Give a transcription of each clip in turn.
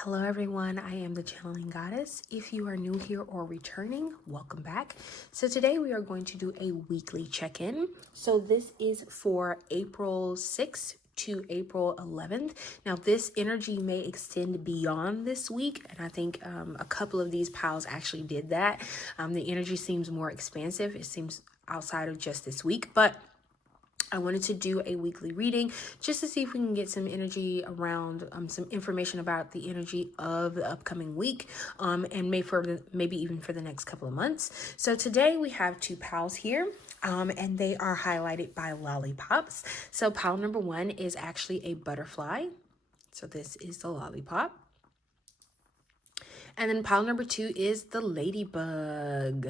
Hello everyone, I am the Channeling Goddess. If you are new here or returning, welcome back. So today we are going to do a weekly check-in. So this is for April 6th to April 11th. Now this energy may extend beyond this week, and I think a couple of these piles actually did that. The energy seems more expansive. It seems outside of just this week, but I wanted to do a weekly reading just to see if we can get some energy around some information about the energy of the upcoming week and maybe even for the next couple of months. So today we have two pals here and they are highlighted by lollipops. So pile number one is actually a butterfly. So this is the lollipop. And then pile number two is the ladybug.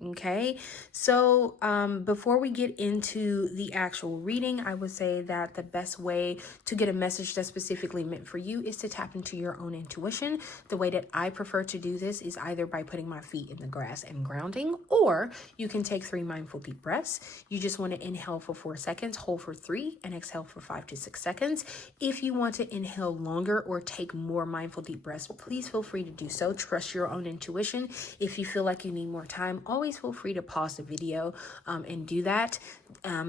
Okay, so before we get into the actual reading, I would say that the best way to get a message that's specifically meant for you is to tap into your own intuition. The way that I prefer to do this is either by putting my feet in the grass and grounding, or you can take 3 mindful deep breaths. You just want to inhale for 4 seconds, hold for 3, and exhale for 5 to 6 seconds. If you want to inhale longer or take more mindful deep breaths, please feel free to do so. Trust your own intuition. If you feel like you need more time, always feel free to pause the video and do that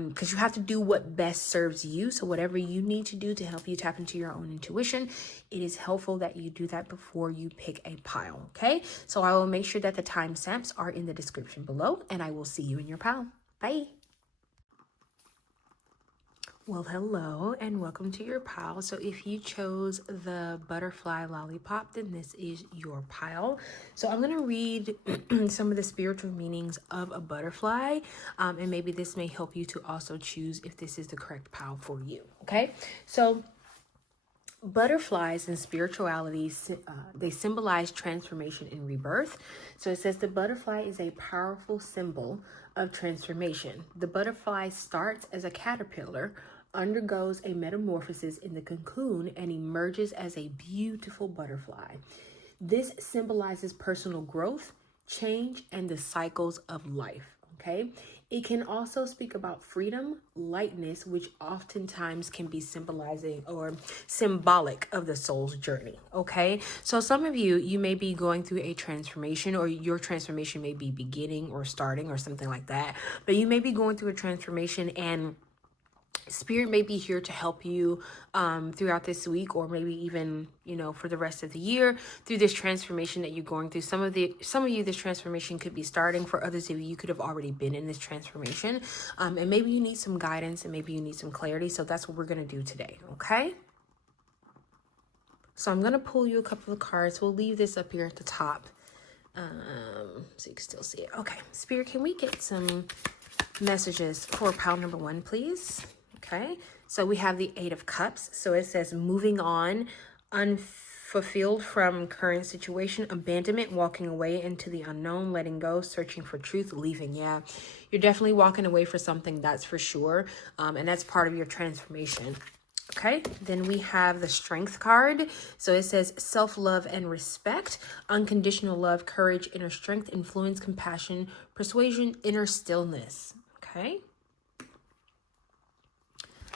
because you have to do what best serves you. So whatever you need to do to help you tap into your own intuition, it is helpful that you do that before you pick a pile. Okay, so I will make sure that the timestamps are in the description below, and I will see you in your pile. Bye. Well, hello and welcome to your pile. So if you chose the butterfly lollipop, then this is your pile. So I'm going to read some of the spiritual meanings of a butterfly, and maybe this may help you to also choose if this is the correct pile for you. Okay, so butterflies in spirituality, they symbolize transformation and rebirth. So it says the butterfly is a powerful symbol of transformation. The butterfly starts as a caterpillar, undergoes a metamorphosis in the cocoon, and emerges as a beautiful butterfly. This symbolizes personal growth, change, and the cycles of life. Okay, it can also speak about freedom, lightness, which oftentimes can be symbolizing or symbolic of the soul's journey. Okay, so some of you may be going through a transformation, or your transformation may be beginning or starting or something like that, but you may be going through a transformation, and Spirit may be here to help you throughout this week, or maybe even, for the rest of the year through this transformation that you're going through. Some of you, this transformation could be starting. For others of you, you could have already been in this transformation. And maybe you need some guidance and maybe you need some clarity. So that's what we're going to do today. Okay. So I'm going to pull you a couple of cards. We'll leave this up here at the top so you can still see it. Okay. Spirit, can we get some messages for pile number one, please? Okay, so we have the 8 of Cups. So it says moving on, unfulfilled from current situation, abandonment, walking away into the unknown, letting go, searching for truth, leaving. Yeah, you're definitely walking away for something, that's for sure. And that's part of your transformation. Okay, then we have the Strength card. So it says self-love and respect, unconditional love, courage, inner strength, influence, compassion, persuasion, inner stillness. Okay.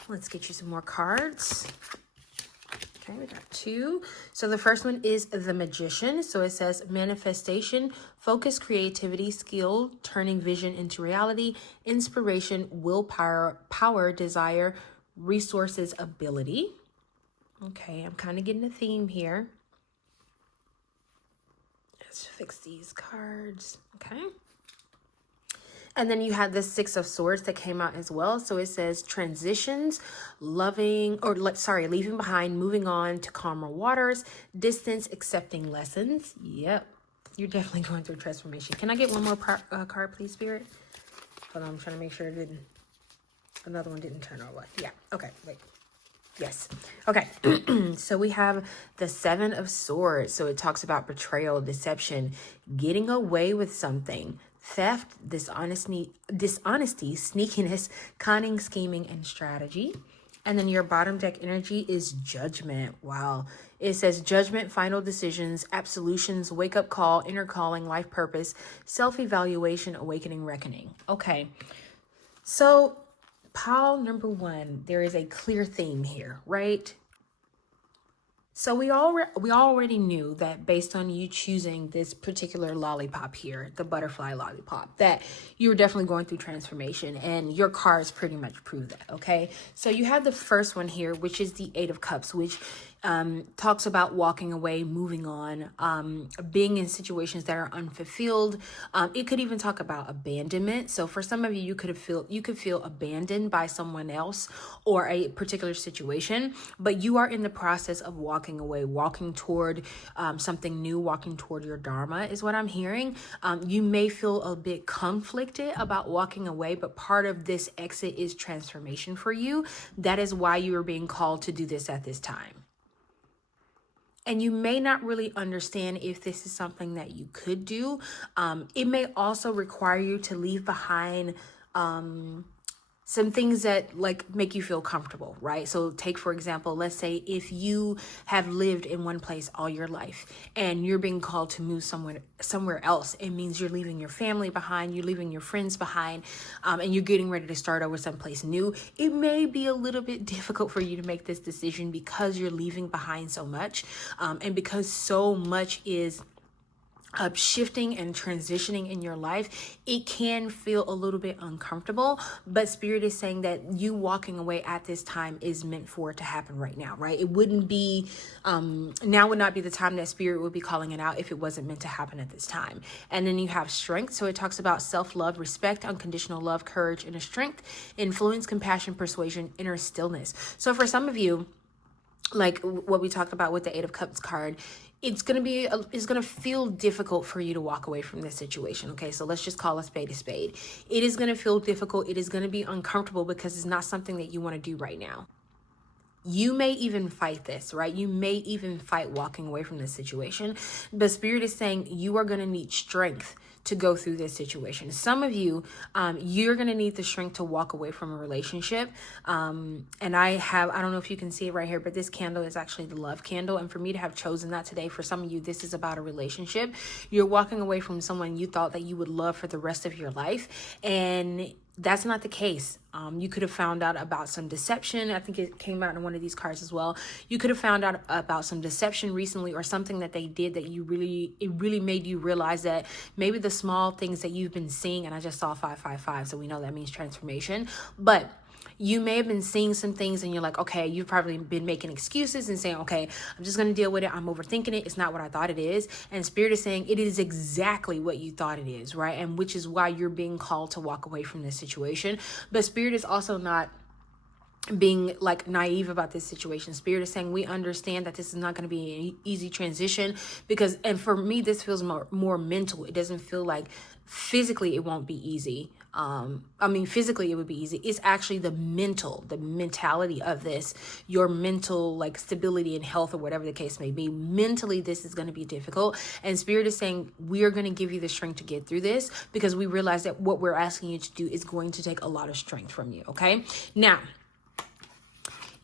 Let's get you some more cards. Okay, we got 2. So the first one is the Magician. So it says manifestation, focus, creativity, skill, turning vision into reality, inspiration, willpower, power, desire, resources, ability. Okay, I'm kind of getting a theme here. Let's fix these cards. Okay. And then you have the 6 of Swords that came out as well. So it says transitions, leaving behind, moving on to calmer waters, distance, accepting lessons. Yep, you're definitely going through transformation. Can I get one more card, please, Spirit? Hold on, I'm trying to make sure another one didn't turn or what. Yeah, okay, wait. Yes. Okay. So we have the 7 of Swords. So it talks about betrayal, deception, getting away with something, theft, dishonesty, sneakiness, cunning, scheming, and strategy. And then your bottom deck energy is judgment. Wow. It says judgment, final decisions, absolutions, wake up call, inner calling, life purpose, self-evaluation, awakening, reckoning. Okay. So pile number one, there is a clear theme here, right? So we already knew that based on you choosing this particular lollipop here, the butterfly lollipop, that you're definitely going through transformation, and your cards pretty much prove that, okay? So you have the first one here, which is the Eight of Cups, which talks about walking away, moving on, being in situations that are unfulfilled. It could even talk about abandonment. So for some of you, you could feel abandoned by someone else or a particular situation, but you are in the process of walking away, walking toward something new, walking toward your dharma is what I'm hearing. You may feel a bit conflicted about walking away, but part of this exit is transformation for you. That is why you are being called to do this at this time. And you may not really understand if this is something that you could do. It may also require you to leave behind some things that like make you feel comfortable, right? So take, for example, let's say if you have lived in one place all your life and you're being called to move somewhere else, it means you're leaving your family behind, you're leaving your friends behind, and you're getting ready to start over someplace new. It may be a little bit difficult for you to make this decision because you're leaving behind so much, and because so much is shifting and transitioning in your life. It can feel a little bit uncomfortable, but Spirit is saying that you walking away at this time is meant for it to happen right now, right? It wouldn't be, now would not be the time that Spirit would be calling it out if it wasn't meant to happen at this time. And then you have strength. So it talks about self-love, respect, unconditional love, courage, inner strength, influence, compassion, persuasion, inner stillness. So for some of you, like what we talked about with the Eight of Cups card, it's going to feel difficult for you to walk away from this situation. Okay. So let's just call a spade a spade. It is going to feel difficult. It is going to be uncomfortable because it's not something that you want to do right now. You may even fight this, right? You may even fight walking away from this situation, but Spirit is saying you are going to need strength to go through this situation. Some of you, you're going to need the strength to walk away from a relationship. And I don't know if you can see it right here, but this candle is actually the love candle. And for me to have chosen that today, for some of you, this is about a relationship. You're walking away from someone you thought that you would love for the rest of your life. And that's not the case. You could have found out about some deception. I think it came out in one of these cards as well. You could have found out about some deception recently, or something that they did that it really made you realize that maybe the small things that you've been seeing, and I just saw 555, so we know that means transformation, but you may have been seeing some things and you're like, okay, you've probably been making excuses and saying, okay, I'm just going to deal with it. I'm overthinking it. It's not what I thought it is. And Spirit is saying it is exactly what you thought it is, right? And which is why you're being called to walk away from this situation. But Spirit is also not being like naive about this situation. Spirit is saying we understand that this is not going to be an easy transition, because, and for me, this feels more mental. It doesn't feel like physically it won't be easy. Physically it would be easy. It's actually the mentality of this, your mental like stability and health, or whatever the case may be. Mentally, this is going to be difficult. And Spirit is saying we are going to give you the strength to get through this, because we realize that what we're asking you to do is going to take a lot of strength from you. Okay. Now,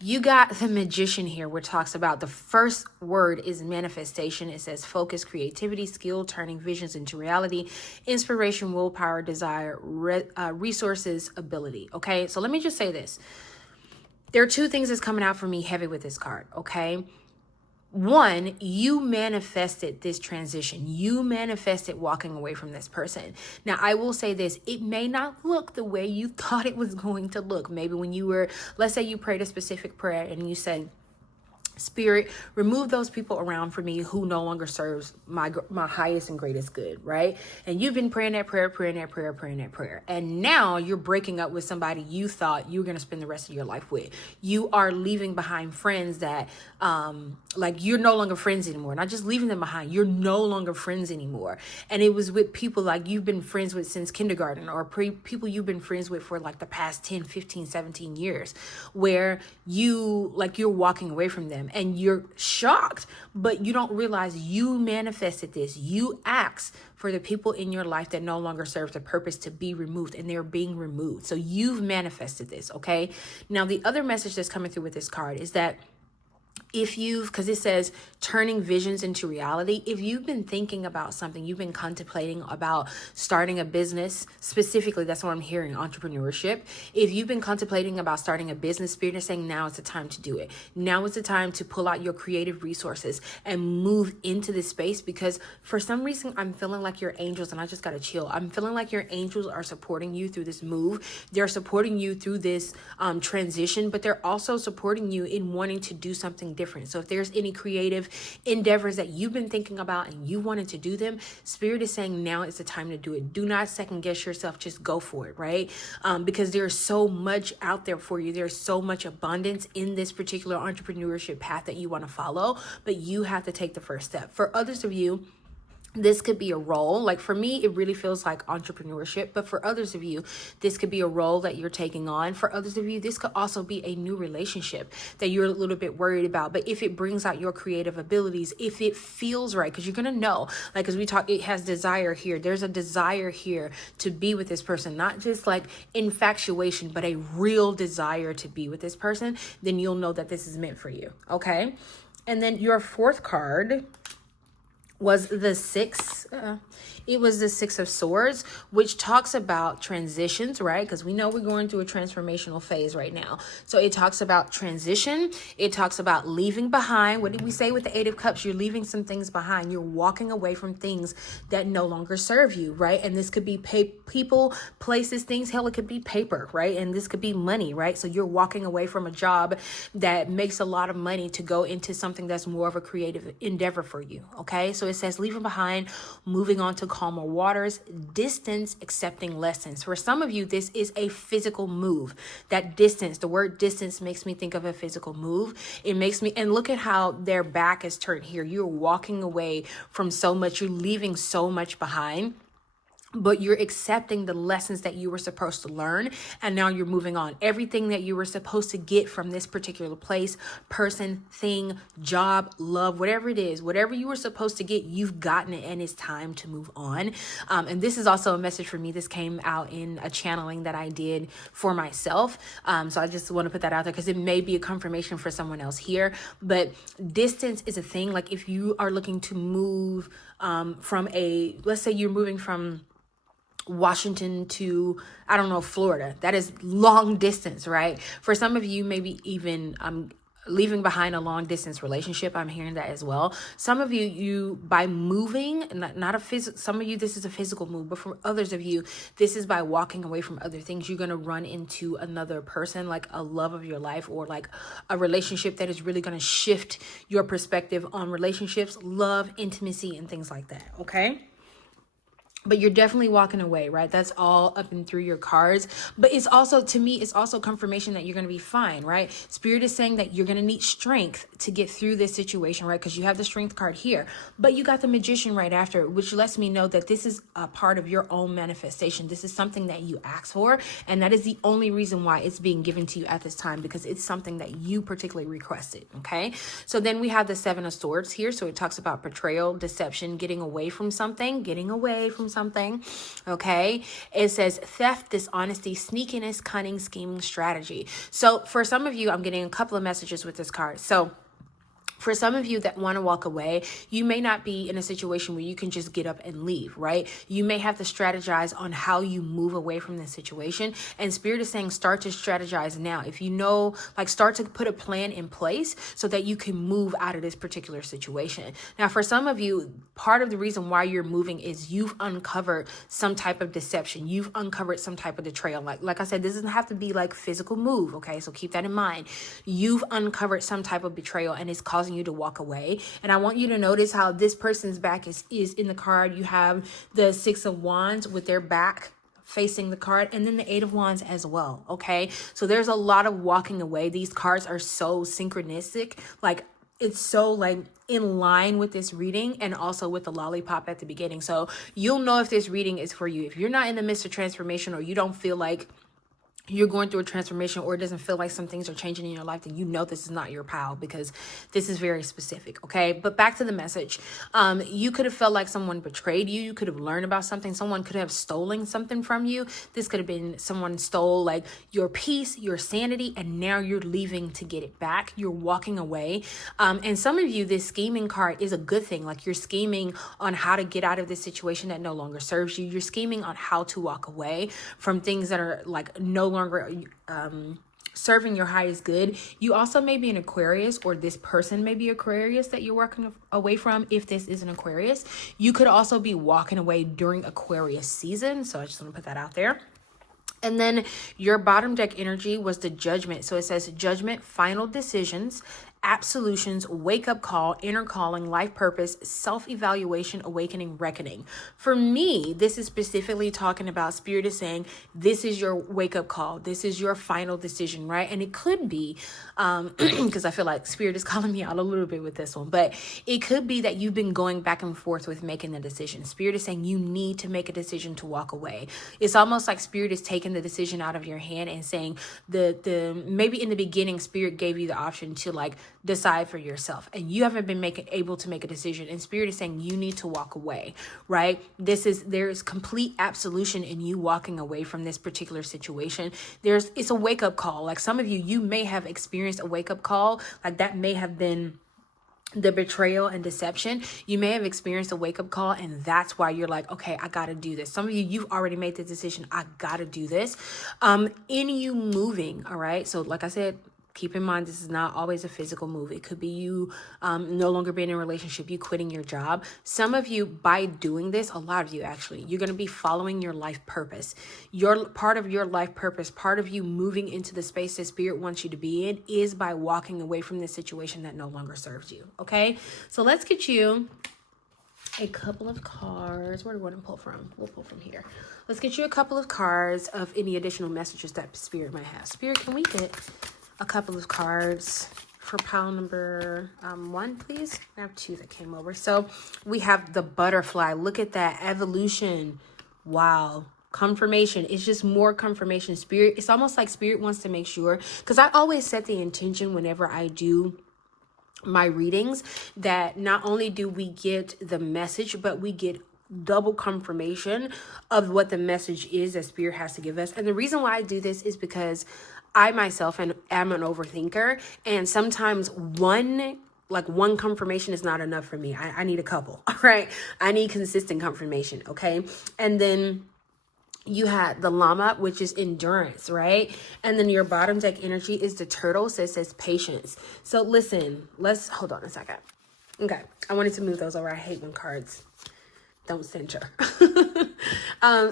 you got the Magician here, which talks about the first word is manifestation. It says focus, creativity, skill, turning visions into reality, inspiration, willpower, desire, resources, ability. Okay, so let me just say this. There are two things that's coming out for me heavy with this card. Okay. One, you manifested this transition. You manifested walking away from this person. Now, I will say this, it may not look the way you thought it was going to look. Maybe when you were, let's say you prayed a specific prayer and you said, Spirit, remove those people around for me who no longer serves my highest and greatest good, right? And you've been praying that prayer. And now you're breaking up with somebody you thought you were going to spend the rest of your life with. You are leaving behind friends that, like, you're no longer friends anymore. Not just leaving them behind, you're no longer friends anymore. And it was with people like you've been friends with since kindergarten, or people you've been friends with for like the past 10, 15, 17 years, where you're walking away from them. And you're shocked, but you don't realize you manifested this. You asked for the people in your life that no longer serve the purpose to be removed, and they're being removed. So you've manifested this, okay? Now, the other message that's coming through with this card is that because it says turning visions into reality. If you've been thinking about something, you've been contemplating about starting a business, specifically, that's what I'm hearing, entrepreneurship. If you've been contemplating about starting a business, Spirit is saying now is the time to do it. Now is the time to pull out your creative resources and move into this space, because for some reason, I'm feeling like your angels, and I just got to chill. I'm feeling like your angels are supporting you through this move. They're supporting you through this transition, but they're also supporting you in wanting to do something different. So if there's any creative endeavors that you've been thinking about and you wanted to do them, Spirit is saying now is the time to do it. Do not second guess yourself. Just go for it, right? Because there's so much out there for you. There's so much abundance in this particular entrepreneurship path that you want to follow, but you have to take the first step. For others of you, this could be a role. Like for me, it really feels like entrepreneurship, but for others of you, this could be a role that you're taking on. For others of you, this could also be a new relationship that you're a little bit worried about. But if it brings out your creative abilities, if it feels right, because you're going to know, like, as we talk, it has desire here. There's a desire here to be with this person, not just like infatuation, but a real desire to be with this person, then you'll know that this is meant for you. Okay. And then your fourth card was the six. It was the Six of Swords, which talks about transitions, right? Because we know we're going through a transformational phase right now. So it talks about transition. It talks about leaving behind. What did we say with the Eight of Cups? You're leaving some things behind. You're walking away from things that no longer serve you, right? And this could be people, places, things. Hell, it could be paper, right? And this could be money, right? So you're walking away from a job that makes a lot of money to go into something that's more of a creative endeavor for you, okay? So it says leaving behind, moving on to calmer waters, distance, accepting lessons. For some of you, this is a physical move. That distance, the word distance makes me think of a physical move. It makes me, and look at how their back is turned here. You're walking away from so much. You're leaving so much behind, but you're accepting the lessons that you were supposed to learn. And now you're moving on. Everything that you were supposed to get from this particular place, person, thing, job, love, whatever it is, whatever you were supposed to get, you've gotten it, and it's time to move on. And this is also a message for me. This came out in a channeling that I did for myself. So I just want to put that out there because it may be a confirmation for someone else here. But distance is a thing. Like if you are looking to move let's say you're moving from Washington to, I don't know, Florida. That is long distance, right? For some of you, maybe even leaving behind a long distance relationship. I'm hearing that as well. Some of you by moving, some of you, this is a physical move, but for others of you, this is by walking away from other things. You're going to run into another person, like a love of your life, or like a relationship that is really going to shift your perspective on relationships, love, intimacy, and things like that. Okay. But you're definitely walking away, right? That's all up and through your cards. But it's also, to me, it's also confirmation that you're going to be fine, right? Spirit is saying that you're going to need strength to get through this situation, right? Because you have the Strength card here, but you got the Magician right after, which lets me know that this is a part of your own manifestation. This is something that you asked for, and that is the only reason why it's being given to you at this time, because it's something that you particularly requested, okay? So then we have the Seven of Swords here. So it talks about betrayal, deception, getting away from something, okay? It says theft, dishonesty, sneakiness, cunning, scheming, strategy. So for some of you, I'm getting a couple of messages with this card. So for some of you that want to walk away, you may not be in a situation where you can just get up and leave, right? You may have to strategize on how you move away from this situation. And Spirit is saying start to strategize now. If you know, like start to put a plan in place so that you can move out of this particular situation. Now, for some of you, part of the reason why you're moving is you've uncovered some type of deception. You've uncovered some type of betrayal. Like I said, this doesn't have to be like physical move, okay? So keep that in mind. You've uncovered some type of betrayal and it's causing you to walk away. And I want you to notice how this person's back is in the card. You have the Six of Wands with their back facing the card, and then the Eight of Wands as well, okay? So there's a lot of walking away. These cards are so synchronistic, like it's so like in line with this reading and also with the lollipop at the beginning. So you'll know if this reading is for you. If you're not in the midst of transformation or you don't feel like you're going through a transformation, or it doesn't feel like some things are changing in your life, then you know this is not your pile, because this is very specific. Okay, but back to the message. You could have felt like someone betrayed you. You could have learned about something. Someone could have stolen something from you. This could have been someone stole like your peace, your sanity, and now you're leaving to get it back. You're walking away. And some of you, this scheming card is a good thing. Like, you're scheming on how to get out of this situation that no longer serves you. You're scheming on how to walk away from things that are like no longer serving your highest good. You also may be an Aquarius, or this person may be Aquarius that you're walking away from. If this is an Aquarius, you could also be walking away during Aquarius season. So I just want to put that out there. And then your bottom deck energy was the Judgment. So it says judgment, final decisions, absolutions, wake up call, inner calling, life purpose, self-evaluation, awakening, reckoning. For me, this is specifically talking about Spirit is saying, this is your wake up call. This is your final decision, right? And it could be, because I feel like Spirit is calling me out a little bit with this one, but it could be that you've been going back and forth with making the decision. Spirit is saying you need to make a decision to walk away. It's almost like Spirit is taking the decision out of your hand and saying maybe in the beginning, Spirit gave you the option to like decide for yourself, and you haven't been able to make a decision, and Spirit is saying you need to walk away, right? There's complete absolution in you walking away from this particular situation. It's a wake-up call. Like, some of you may have experienced a wake-up call, like that may have been the betrayal and deception. You may have experienced a wake-up call, and that's why you're like, okay, I gotta do this. Some of you've already made the decision, I gotta do this. In you moving, all right? So like I said, keep in mind, this is not always a physical move. It could be you no longer being in a relationship, you quitting your job. Some of you, by doing this, a lot of you actually, you're going to be following your life purpose. Your part of your life purpose, part of you moving into the space that Spirit wants you to be in, is by walking away from this situation that no longer serves you. Okay, so let's get you a couple of cards. Where do we want to pull from? We'll pull from here. Let's get you a couple of cards of any additional messages that Spirit might have. Spirit, can we get a couple of cards for pile number 1, please? I have 2 that came over. So we have the butterfly. Look at that. Evolution. Wow. Confirmation. It's just more confirmation. Spirit, it's almost like Spirit wants to make sure, because I always set the intention whenever I do my readings, that not only do we get the message, but we get double confirmation of what the message is that Spirit has to give us. And the reason why I do this is because I myself am an overthinker, and sometimes one confirmation is not enough for me. I need a couple, all right? I need consistent confirmation, okay? And then you had the llama, which is endurance, right? And then your bottom deck energy is the turtle, so it says patience. So listen, let's hold on a second. Okay, I wanted to move those over. I hate when cards don't center.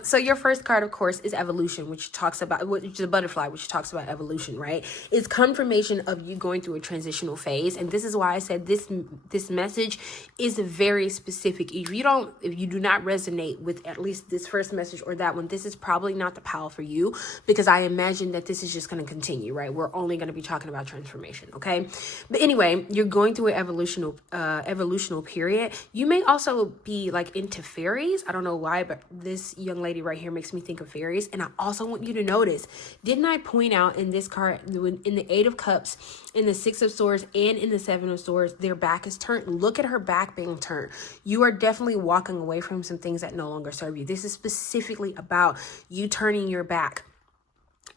So your first card, of course, is evolution, which talks about, which is a butterfly, which talks about evolution, right? It's confirmation of you going through a transitional phase. And this is why I said this message is very specific. If you do not resonate with at least this first message or that one, this is probably not the pile for you, because I imagine that this is just going to continue, right? We're only going to be talking about transformation, okay? But anyway, you're going through an evolutional period. You may also be like into fairies. I don't know why, but this young lady right here makes me think of fairies. And I also want you to notice, didn't I point out in this card, in the 8 of Cups, in the 6 of Swords, and in the 7 of Swords, their back is turned. Look at her back being turned. You are definitely walking away from some things that no longer serve you. This is specifically about you turning your back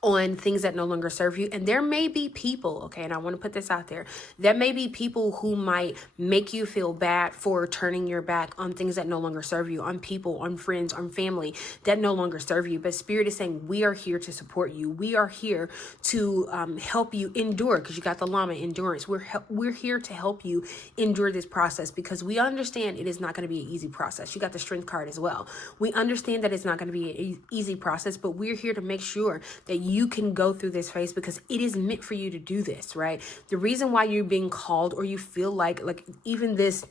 on things that no longer serve you. And there may be people, okay, and I want to put this out there, there may be people who might make you feel bad for turning your back on things that no longer serve you, on people, on friends, on family that no longer serve you. But Spirit is saying, we are here to support you. We are here to help you endure, because you got the llama, endurance. We're here to help you endure this process, because we understand it is not going to be an easy process. You got the strength card as well. We understand that it's not going to be an easy process, but we're here to make sure that you can go through this phase, because it is meant for you to do this, right? The reason why you're being called, or you feel like even this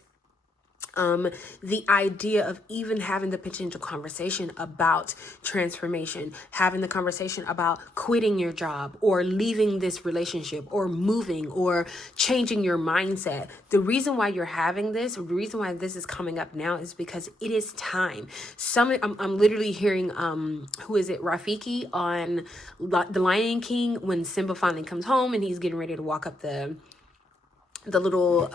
the idea of even having the potential conversation about transformation, having the conversation about quitting your job or leaving this relationship or moving or changing your mindset. The reason why you're having this, the reason why this is coming up now is because it is time. I'm literally hearing, who is it? Rafiki on The Lion King, when Simba finally comes home and he's getting ready to walk up the little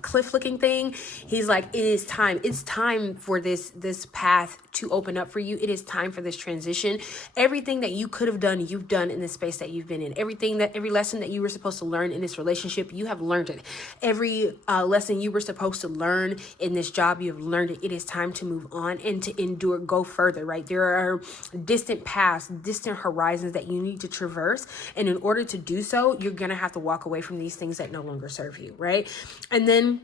cliff looking thing. He's like, it is time. It's time for this path to open up for you. It is time for this transition. Everything that you could have done, you've done in the space that you've been in. Every lesson that you were supposed to learn in this relationship, you have learned it. Every lesson you were supposed to learn in this job, you have learned it. It is time to move on and to endure, go further, right? There are distant paths, distant horizons that you need to traverse. And in order to do so, you're going to have to walk away from these things that no longer serve you, right? And then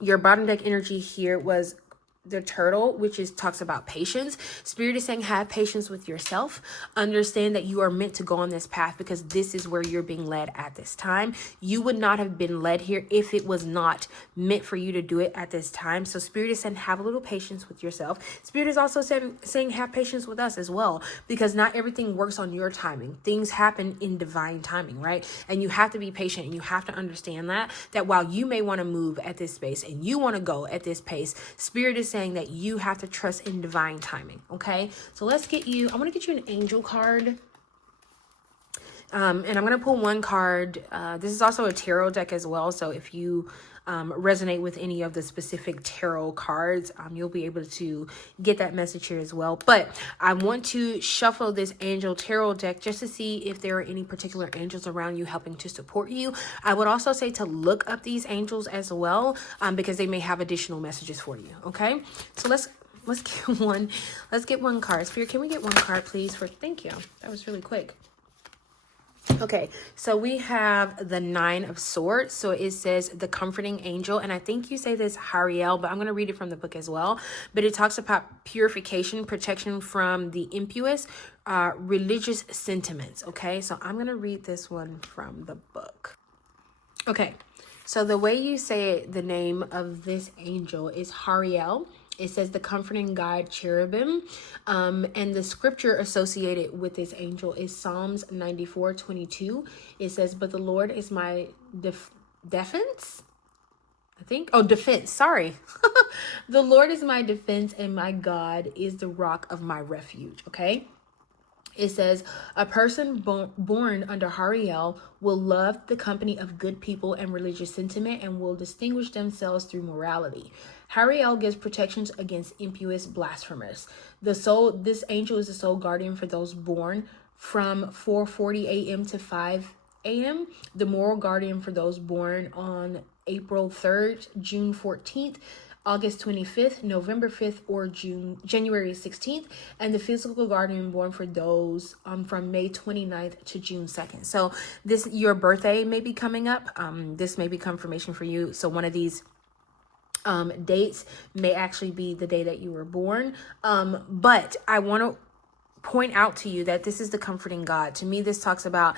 your bottom deck energy here was the turtle, which talks about patience. Spirit is saying, have patience with yourself. Understand that you are meant to go on this path because this is where you're being led at this time. You would not have been led here if it was not meant for you to do it at this time. So Spirit is saying, have a little patience with yourself. Spirit is also saying, have patience with us as well, because not everything works on your timing. Things happen in divine timing, right? And you have to be patient, and you have to understand that while you may want to move at this space and you want to go at this pace, Spirit is saying that you have to trust in divine timing. Okay, so let's get you, I want to get you an angel card, and I'm going to pull one card. This is also a tarot deck as well, so if you resonate with any of the specific tarot cards, you'll be able to get that message here as well. But I want to shuffle this angel tarot deck just to see if there are any particular angels around you helping to support you. I would also say to look up these angels as well, because they may have additional messages for you. Okay, so let's get one card. Spirit, can we get one card please? Thank you, that was really quick. Okay, so we have the Nine of Swords. So it says the comforting angel, and I think you say this Hariel, but I'm going to read it from the book as well. But it talks about purification, protection from the impious, religious sentiments. Okay, so I'm going to read this one from the book. Okay, so the way you say it, the name of this angel is Hariel. It says the comforting guide cherubim. And the scripture associated with this angel is Psalms 94:22. It says, but the Lord is my defense. Defense. Sorry. The Lord is my defense, and my God is the rock of my refuge. Okay. It says, a person born under Hariel will love the company of good people and religious sentiment and will distinguish themselves through morality. Hariel gives protections against impious blasphemers. This angel is the sole guardian for those born from 4:40 a.m. to 5 a.m. The moral guardian for those born on April 3rd, June 14th, August 25th, November 5th, or January 16th, and the physical guardian born for those from May 29th to June 2nd. So your birthday may be coming up. This may be confirmation for you. So one of these dates may actually be the day that you were born. But I want to point out to you that this is the comforting God. To me, this talks about,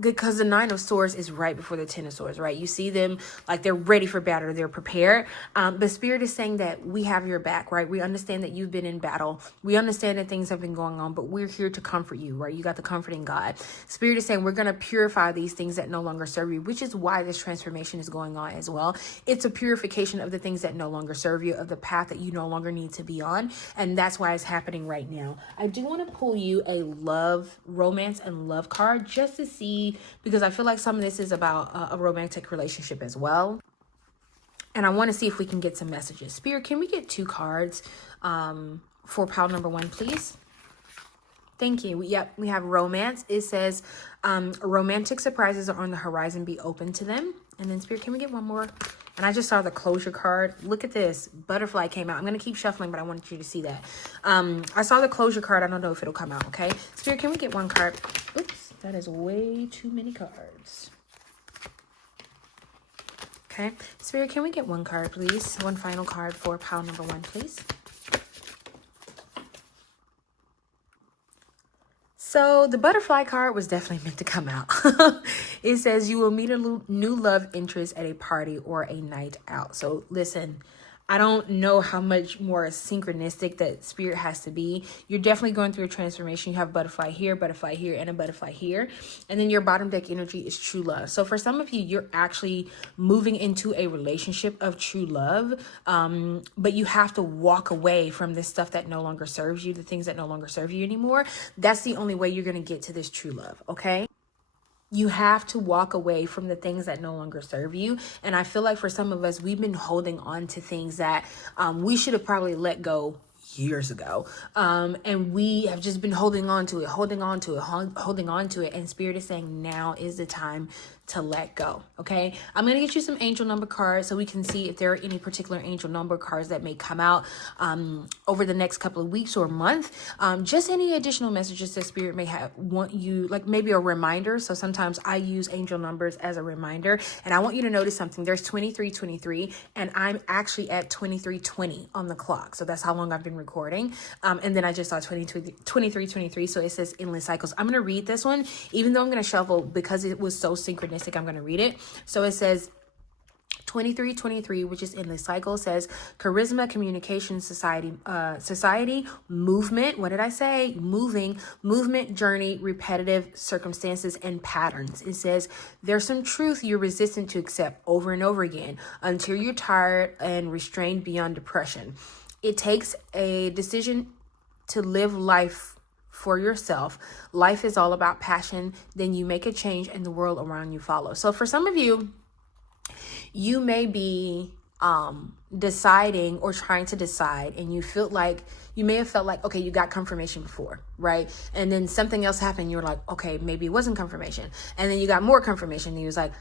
because the Nine of Swords is right before the Ten of Swords, right? You see them like they're ready for battle, they're prepared. But Spirit is saying that we have your back, right? We understand that you've been in battle. We understand that things have been going on, but we're here to comfort you, right? You got the comforting God. Spirit is saying we're going to purify these things that no longer serve you, which is why this transformation is going on as well. It's a purification of the things that no longer serve you, of the path that you no longer need to be on. And that's why it's happening right now. I do want to pull you a romance and love card just to see, because I feel like some of this is about a romantic relationship as well. And I want to see if we can get some messages. Spirit, can we get 2 cards for pile number 1, please? Thank you. Yep, we have romance. It says romantic surprises are on the horizon. Be open to them. And then Spirit, can we get one more? And I just saw the closure card. Look at this. Butterfly came out. I'm going to keep shuffling, but I wanted you to see that. I saw the closure card. I don't know if it'll come out, okay? Spirit, can we get one card? Oops, that is way too many cards. Okay. Spirit, can we get one card, please? One final card for pile number 1, please. So the butterfly card was definitely meant to come out. It says you will meet a new love interest at a party or a night out. So listen, I don't know how much more synchronistic that spirit has to be. You're definitely going through a transformation. You have butterfly here, and a butterfly here. And then your bottom deck energy is true love. So for some of you, you're actually moving into a relationship of true love. But you have to walk away from this stuff that no longer serves you, the things that no longer serve you anymore. That's the only way you're going to get to this true love, okay? You have to walk away from the things that no longer serve you. And I feel like for some of us, we've been holding on to things that we should have probably let go years ago. And we have just been holding on to it. And Spirit is saying now is the time to let go. Okay. I'm going to get you some angel number cards so we can see if there are any particular angel number cards that may come out over the next couple of weeks or month. Just any additional messages that Spirit may want you, like maybe a reminder. So sometimes I use angel numbers as a reminder, and I want you to notice something. There's 2323 and I'm actually at 2320 on the clock. So that's how long I've been recording. And then I just saw 2323. So it says endless cycles. I'm going to read this one, even though I'm going to shuffle because it was so synchronistic. I'm going to read it. So it says 2323, which is endless cycle, says charisma, communication, society, movement. What did I say? Movement, journey, repetitive circumstances, and patterns. It says there's some truth you're resistant to accept over and over again until you're tired and restrained beyond depression. It takes a decision to live life for yourself. Life is all about passion. Then you make a change and the world around you follows. So for some of you, you may be deciding or trying to decide, and you may have felt like, okay, you got confirmation before, right? And then something else happened. You're like, okay, maybe it wasn't confirmation. And then you got more confirmation. And you was like,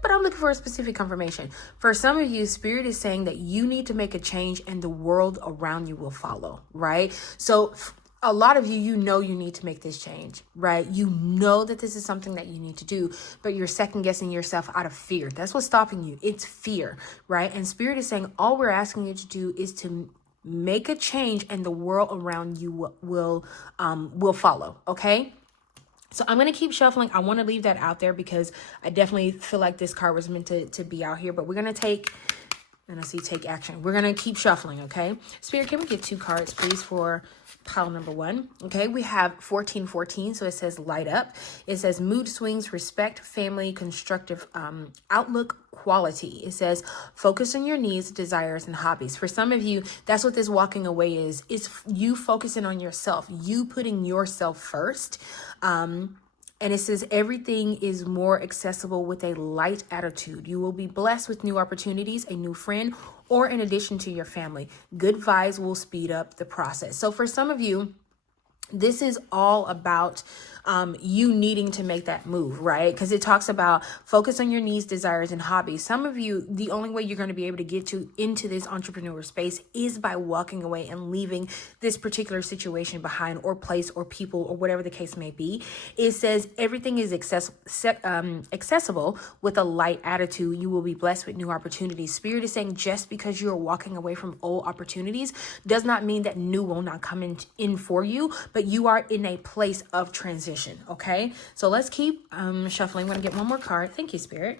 but I'm looking for a specific confirmation. For some of you, Spirit is saying that you need to make a change and the world around you will follow, right? So a lot of you, you need to make this change, right? You know that this is something that you need to do, but you're second guessing yourself out of fear. That's what's stopping you. It's fear, right? And Spirit is saying all we're asking you to do is to make a change and the world around you will follow, okay? So I'm going to keep shuffling. I want to leave that out there because I definitely feel like this card was meant to be out here, but we're going to take action. We're going to keep shuffling, okay? Spirit, can we get 2 cards, please, for pile number 1? Okay, we have 1414, so it says light up. It says mood swings, respect, family, constructive outlook, quality. It says focus on your needs, desires, and hobbies. For some of you, that's what this walking away is. It's you focusing on yourself, you putting yourself first. And it says everything is more accessible with a light attitude. You will be blessed with new opportunities, a new friend, or in addition to your family. Good vibes will speed up the process. So for some of you, this is all about you needing to make that move, right? Because it talks about focus on your needs, desires, and hobbies. Some of you, the only way you're going to be able to get into this entrepreneur space is by walking away and leaving this particular situation behind, or place, or people, or whatever the case may be. It says everything is accessible with a light attitude. You will be blessed with new opportunities. Spirit is saying just because you're walking away from old opportunities does not mean that new will not come in for you, but you are in a place of transition. Okay, so let's keep shuffling. I'm going to get one more card. Thank you, Spirit.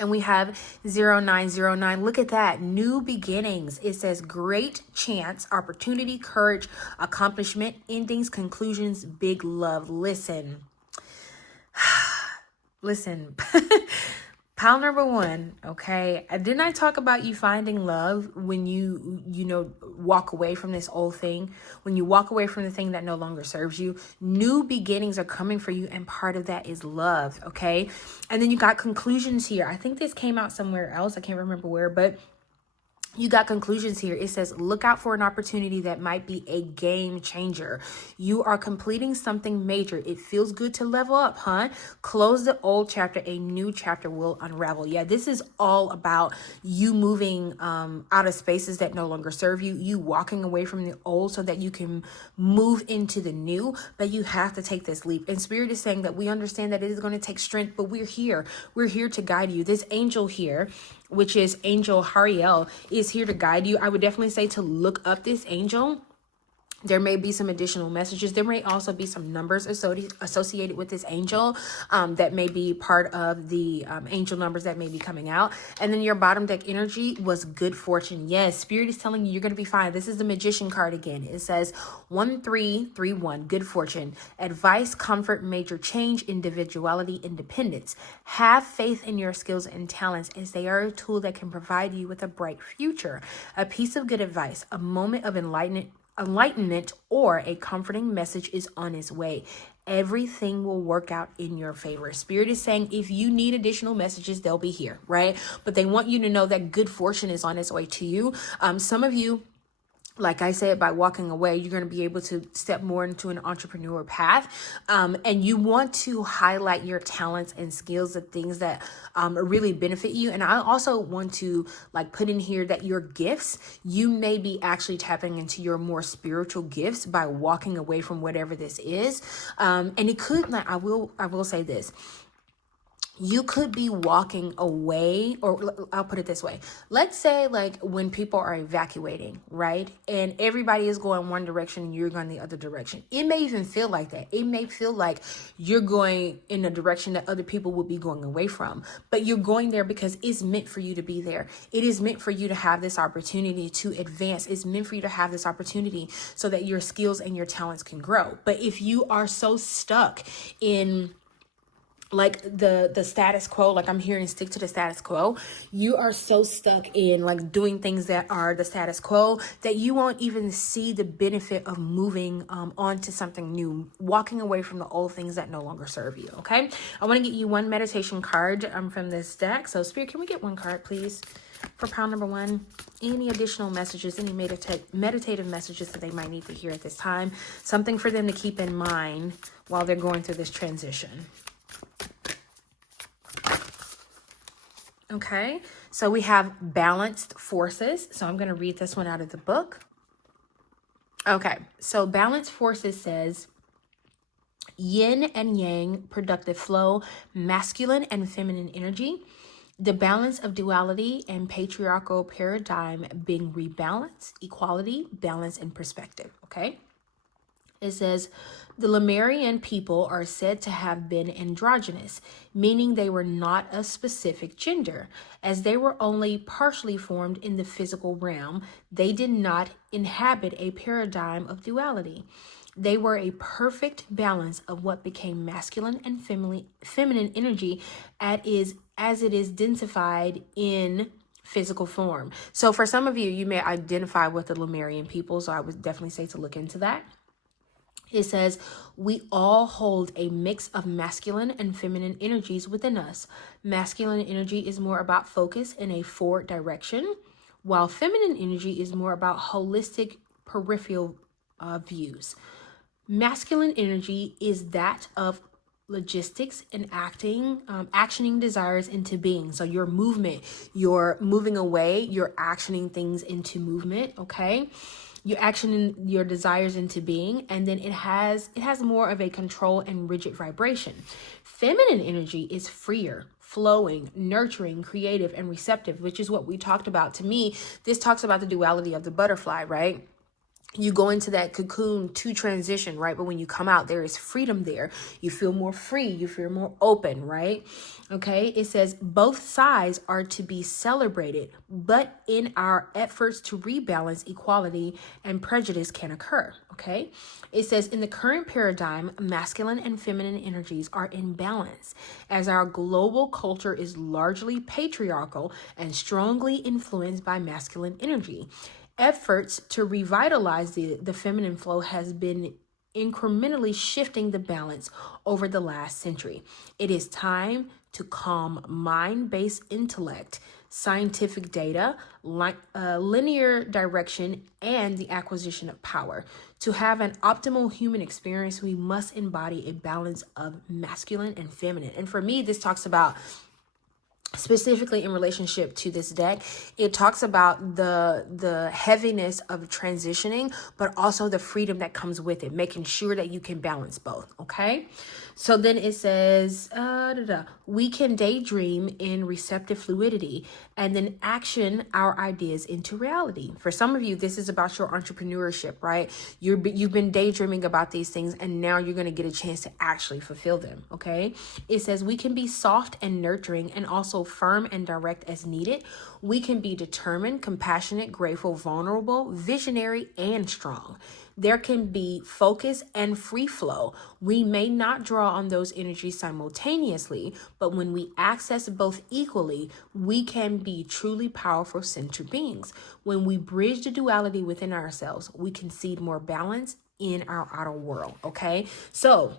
And we have 0909. Look at that. New beginnings. It says great chance, opportunity, courage, accomplishment, endings, conclusions, big love. Listen. Pile number 1, okay? Didn't I talk about you finding love when you walk away from this old thing? When you walk away from the thing that no longer serves you, new beginnings are coming for you, and part of that is love, okay? And then you got conclusions here. I think this came out somewhere else. I can't remember where, but you got conclusions here. It says, look out for an opportunity that might be a game changer. You are completing something major. It feels good to level up, huh? Close the old chapter. A new chapter will unravel. Yeah, this is all about you moving out of spaces that no longer serve you. You walking away from the old so that you can move into the new. But you have to take this leap. And Spirit is saying that we understand that it is going to take strength, but we're here. We're here to guide you. This angel here, which is Angel Hariel, is here to guide you. I would definitely say to look up this angel There may be some additional messages. There may also be some numbers associated with this angel that may be part of the angel numbers that may be coming out. And then your bottom deck energy was good fortune. Yes, Spirit is telling you you're going to be fine. This is the Magician card again. It says 1331, good fortune, advice, comfort, major change, individuality, independence. Have faith in your skills and talents, as they are a tool that can provide you with a bright future. A piece of good advice, a moment of enlightenment, or a comforting message is on its way. Everything will work out in your favor. Spirit is saying if you need additional messages, they'll be here, right? But they want you to know that good fortune is on its way to you. Some of you, like I said, by walking away, you're going to be able to step more into an entrepreneur path. And you want to highlight your talents and skills, the things that really benefit you. And I also want to put in here that your gifts, you may be actually tapping into your more spiritual gifts by walking away from whatever this is. And it could, I will say this. You could be walking away, or I'll put it this way. Let's say when people are evacuating, right? And everybody is going one direction and you're going the other direction. It may even feel like that. It may feel like you're going in a direction that other people would be going away from, but you're going there because it's meant for you to be there. It is meant for you to have this opportunity to advance. It's meant for you to have this opportunity so that your skills and your talents can grow. But if you are so stuck in the status quo, I'm hearing stick to the status quo, you are so stuck in doing things that are the status quo that you won't even see the benefit of moving on to something new, walking away from the old things that no longer serve you. Okay, I want to get you one meditation card from this deck. So Spirit, can we get one card please for pile number one? Any additional messages, any meditative messages that they might need to hear at this time, something for them to keep in mind while they're going through this transition. Okay, so we have balanced forces. So I'm going to read this one out of the book. Okay, so balanced forces says yin and yang, productive flow, masculine and feminine energy, the balance of duality and patriarchal paradigm being rebalanced, equality, balance, and perspective. Okay. It says, the Lemurian people are said to have been androgynous, meaning they were not a specific gender. As they were only partially formed in the physical realm, they did not inhabit a paradigm of duality. They were a perfect balance of what became masculine and feminine energy as it is densified in physical form. So for some of you, you may identify with the Lemurian people, so I would definitely say to look into that. It says, we all hold a mix of masculine and feminine energies within us. Masculine energy is more about focus in a forward direction, while feminine energy is more about holistic peripheral views. Masculine energy is that of logistics and actioning desires into being. So your movement, you're moving away, you're actioning things into movement, okay? You're actioning your desires into being, and then it has more of a control and rigid vibration. Feminine energy is freer, flowing, nurturing, creative, and receptive, which is what we talked about. To me, this talks about the duality of the butterfly, right? You go into that cocoon to transition, right? But when you come out, there is freedom there. You feel more free. You feel more open, right? Okay. It says both sides are to be celebrated, but in our efforts to rebalance, equality and prejudice can occur. Okay. It says in the current paradigm, masculine and feminine energies are in balance as our global culture is largely patriarchal and strongly influenced by masculine energy. Efforts to revitalize the feminine flow has been incrementally shifting the balance over the last century. It is time to calm mind-based intellect, scientific data, linear direction, and the acquisition of power. To have an optimal human experience, we must embody a balance of masculine and feminine. And for me, this talks about specifically in relationship to this deck, it talks about the heaviness of transitioning, but also the freedom that comes with it, making sure that you can balance both. Okay, so then it says we can daydream in receptive fluidity and then action our ideas into reality. For some of you, this is about your entrepreneurship, right? You've been daydreaming about these things, and now you're going to get a chance to actually fulfill them. Okay, it says we can be soft and nurturing and also firm and direct as needed. We can be determined, compassionate, grateful, vulnerable, visionary, and strong. There can be focus and free flow. We may not draw on those energies simultaneously, but when we access both equally, we can be truly powerful centered beings. When we bridge the duality within ourselves, we can see more balance in our outer world. Okay, so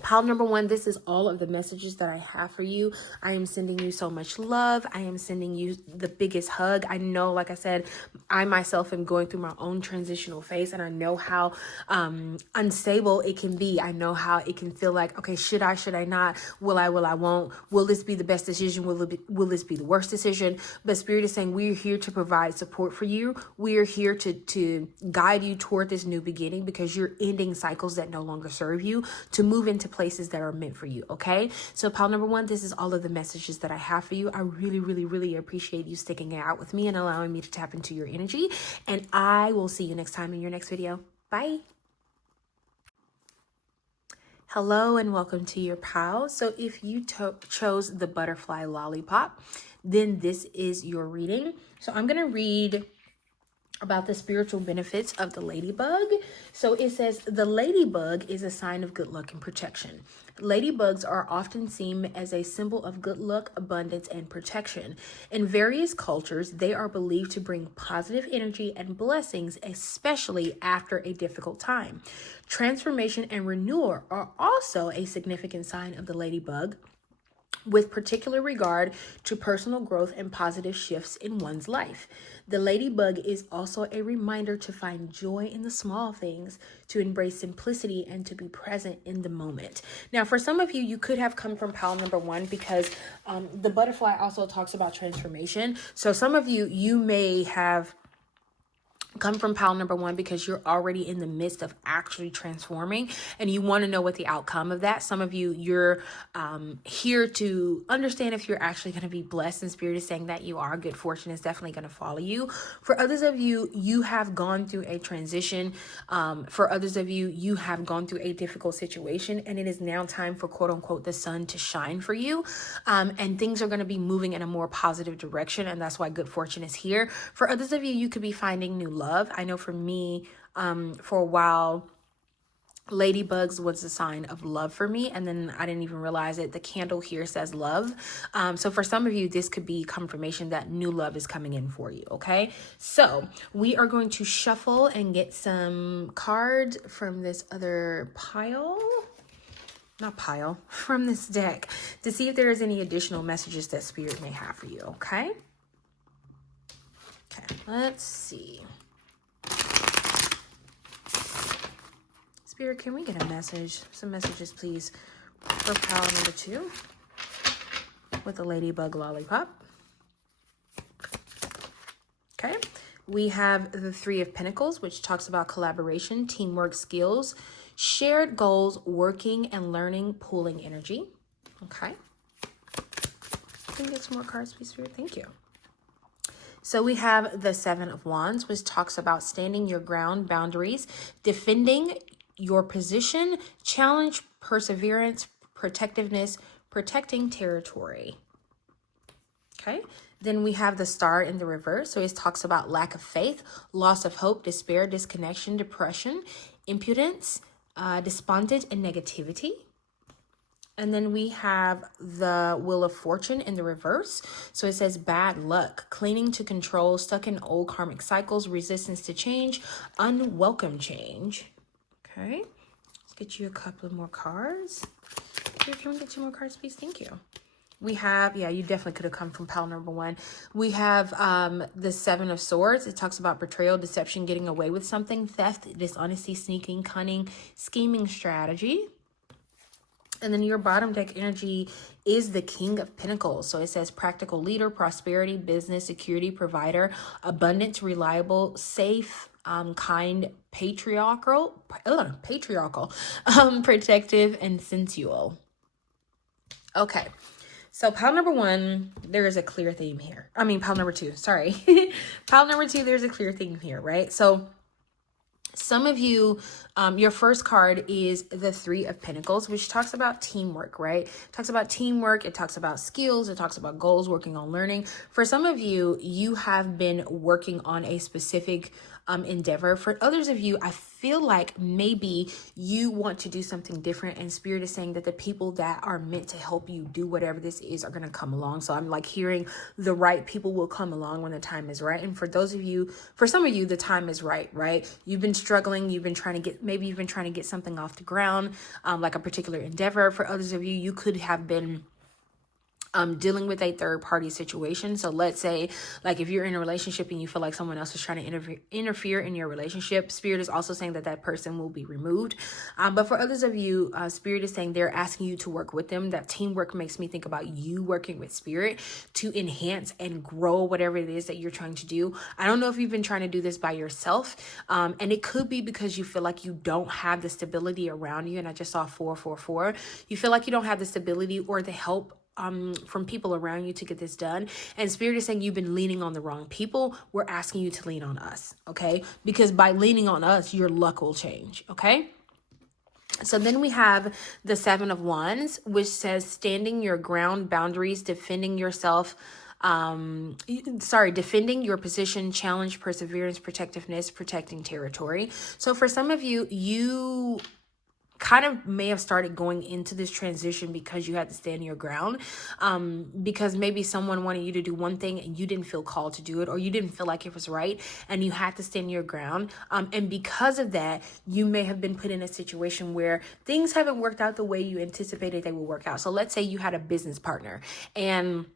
pile number one, this is all of the messages that I have for you. I am sending you so much love. I am sending you the biggest hug. I know, like I said, I myself am going through my own transitional phase, and I know how unstable it can be. I know how it can feel like, okay, should I not? Will I, won't? Will this be the best decision? Will this be the worst decision? But Spirit is saying we're here to provide support for you. We are here to guide you toward this new beginning, because you're ending cycles that no longer serve you, to move into places that are meant for you. Okay, so pile number one, this is all of the messages that I have for you. I really appreciate you sticking it out with me and allowing me to tap into your energy, and I will see you next time in your next video. Bye. Hello and welcome to your pile. So if you chose the butterfly lollipop, then this is your reading. So I'm going to read about the spiritual benefits of the ladybug. So it says the ladybug is a sign of good luck and protection. Ladybugs are often seen as a symbol of good luck, abundance, and protection. In various cultures, they are believed to bring positive energy and blessings, especially after a difficult time. Transformation and renewal are also a significant sign of the ladybug, with particular regard to personal growth and positive shifts in one's life. The ladybug is also a reminder to find joy in the small things, to embrace simplicity, and to be present in the moment. Now, for some of you, you could have come from pile number one, because the butterfly also talks about transformation. So some of you, you may have come from pile number one because you're already in the midst of actually transforming, and you want to know what the outcome of that. Some of you, you're here to understand if you're actually going to be blessed, and Spirit is saying that you are. Good fortune is definitely going to follow you. For others of you, you have gone through a transition. For others of you, you have gone through a difficult situation, and it is now time for quote unquote the sun to shine for you, and things are going to be moving in a more positive direction, and that's why good fortune is here. For others of you, you could be finding new love. I know for me, for a while, ladybugs was a sign of love for me, and then I didn't even realize it. The candle here says love. So for some of you, this could be confirmation that new love is coming in for you. Okay, so we are going to shuffle and get some cards from this other from this deck, to see if there is any additional messages that Spirit may have for you. Okay, let's see. Spirit, can we get a message? Some messages, please, for pile number two with the ladybug lollipop. Okay. We have the Three of Pentacles, which talks about collaboration, teamwork, skills, shared goals, working and learning, pooling energy. Okay. Can we get some more cards, please, Spirit? Thank you. So we have the Seven of Wands, which talks about standing your ground, boundaries, defending your position, challenge, perseverance, protectiveness, protecting territory. Okay. Then we have the Star in the reverse. So it talks about lack of faith, loss of hope, despair, disconnection, depression, impotence, despondent, and negativity. And then we have the Wheel of Fortune in the reverse. So it says bad luck, clinging to control, stuck in old karmic cycles, resistance to change, unwelcome change. Okay, let's get you a couple of more cards. Here, can we get 2 more cards, please? Thank you. We have, yeah, you definitely could have come from pile number one. We have the Seven of Swords. It talks about betrayal, deception, getting away with something, theft, dishonesty, sneaking, cunning, scheming strategy. And then your bottom deck energy is the King of Pentacles. So it says practical leader, prosperity, business, security, provider, abundance, reliable, safe, kind, patriarchal, protective, and sensual. Okay. So pile number one, there is a clear theme here. I mean, pile number two, sorry. Pile number two, there's a clear theme here, right? So some of you, your first card is the Three of Pentacles, which talks about teamwork, right? It talks about teamwork. It talks about skills. It talks about goals, working on learning. For some of you, you have been working on a specific endeavor. For others of you, I feel like maybe you want to do something different, and Spirit is saying that the people that are meant to help you do whatever this is are going to come along. So I'm like hearing the right people will come along when the time is right. And for those of you, for some of you, the time is right? You've been struggling. You've been trying to get something off the ground, like a particular endeavor. For others of you, you could have been dealing with a third party situation. So let's say, like, if you're in a relationship and you feel like someone else is trying to interfere in your relationship, Spirit is also saying that that person will be removed. But for others of you, Spirit is saying they're asking you to work with them. That teamwork makes me think about you working with Spirit to enhance and grow whatever it is that you're trying to do. I don't know if you've been trying to do this by yourself. And it could be because you feel like you don't have the stability around you. And I just saw 444. You feel like you don't have the stability or the help from people around you to get this done. And Spirit is saying you've been leaning on the wrong people. We're asking you to lean on us, okay? Because by leaning on us, your luck will change, okay? So then we have the Seven of Wands, which says standing your ground, boundaries, defending yourself, defending your position, challenge, perseverance, protectiveness, protecting territory. So for some of you, you kind of may have started going into this transition because you had to stand your ground, because maybe someone wanted you to do one thing and you didn't feel called to do it, or you didn't feel like it was right and you had to stand your ground. And because of that, you may have been put in a situation where things haven't worked out the way you anticipated they would work out. So let's say you had a business partner and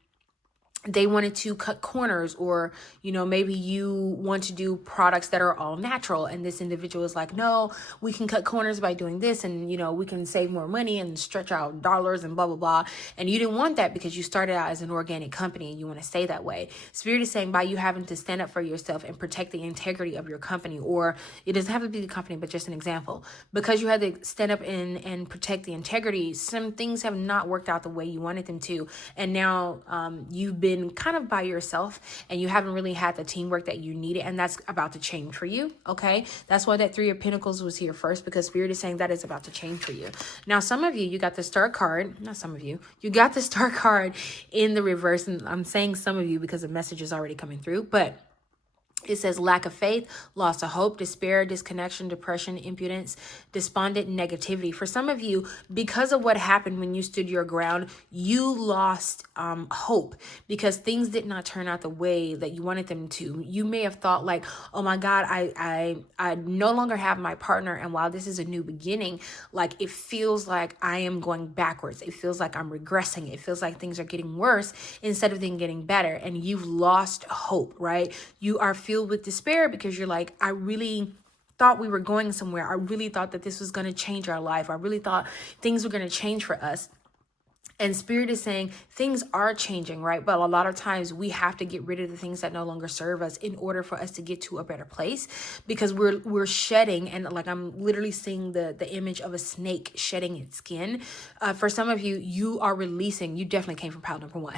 they wanted to cut corners, or, you know, maybe you want to do products that are all natural. And this individual is like, no, we can cut corners by doing this. And, you know, we can save more money and stretch out dollars and blah, blah, blah. And you didn't want that because you started out as an organic company and you want to stay that way. Spirit is saying by you having to stand up for yourself and protect the integrity of your company, or it doesn't have to be the company, but just an example, because you had to stand up and protect the integrity, some things have not worked out the way you wanted them to. And now you've been kind of by yourself and you haven't really had the teamwork that you needed, and that's about to change for you. Okay, that's why that Three of Pentacles was here first, because Spirit is saying that is about to change for you. Now some of you got the Star card, not some of you got the Star card in the reverse, and I'm saying some of you because the message is already coming through, but it says lack of faith, loss of hope, despair, disconnection, depression, impotence, despondent, negativity. For some of you, because of what happened when you stood your ground, you lost hope because things did not turn out the way that you wanted them to. You may have thought like, oh my God, I no longer have my partner. And while this is a new beginning, like it feels like I am going backwards. It feels like I'm regressing. It feels like things are getting worse instead of them getting better. And you've lost hope, right? You are filled with despair because you're like, I really thought we were going somewhere. I really thought that this was going to change our life. I really thought things were going to change for us. And Spirit is saying things are changing, right? But a lot of times we have to get rid of the things that no longer serve us in order for us to get to a better place, because we're shedding. And like, I'm literally seeing the image of a snake shedding its skin. For some of you, you are releasing, you definitely came from pile number one.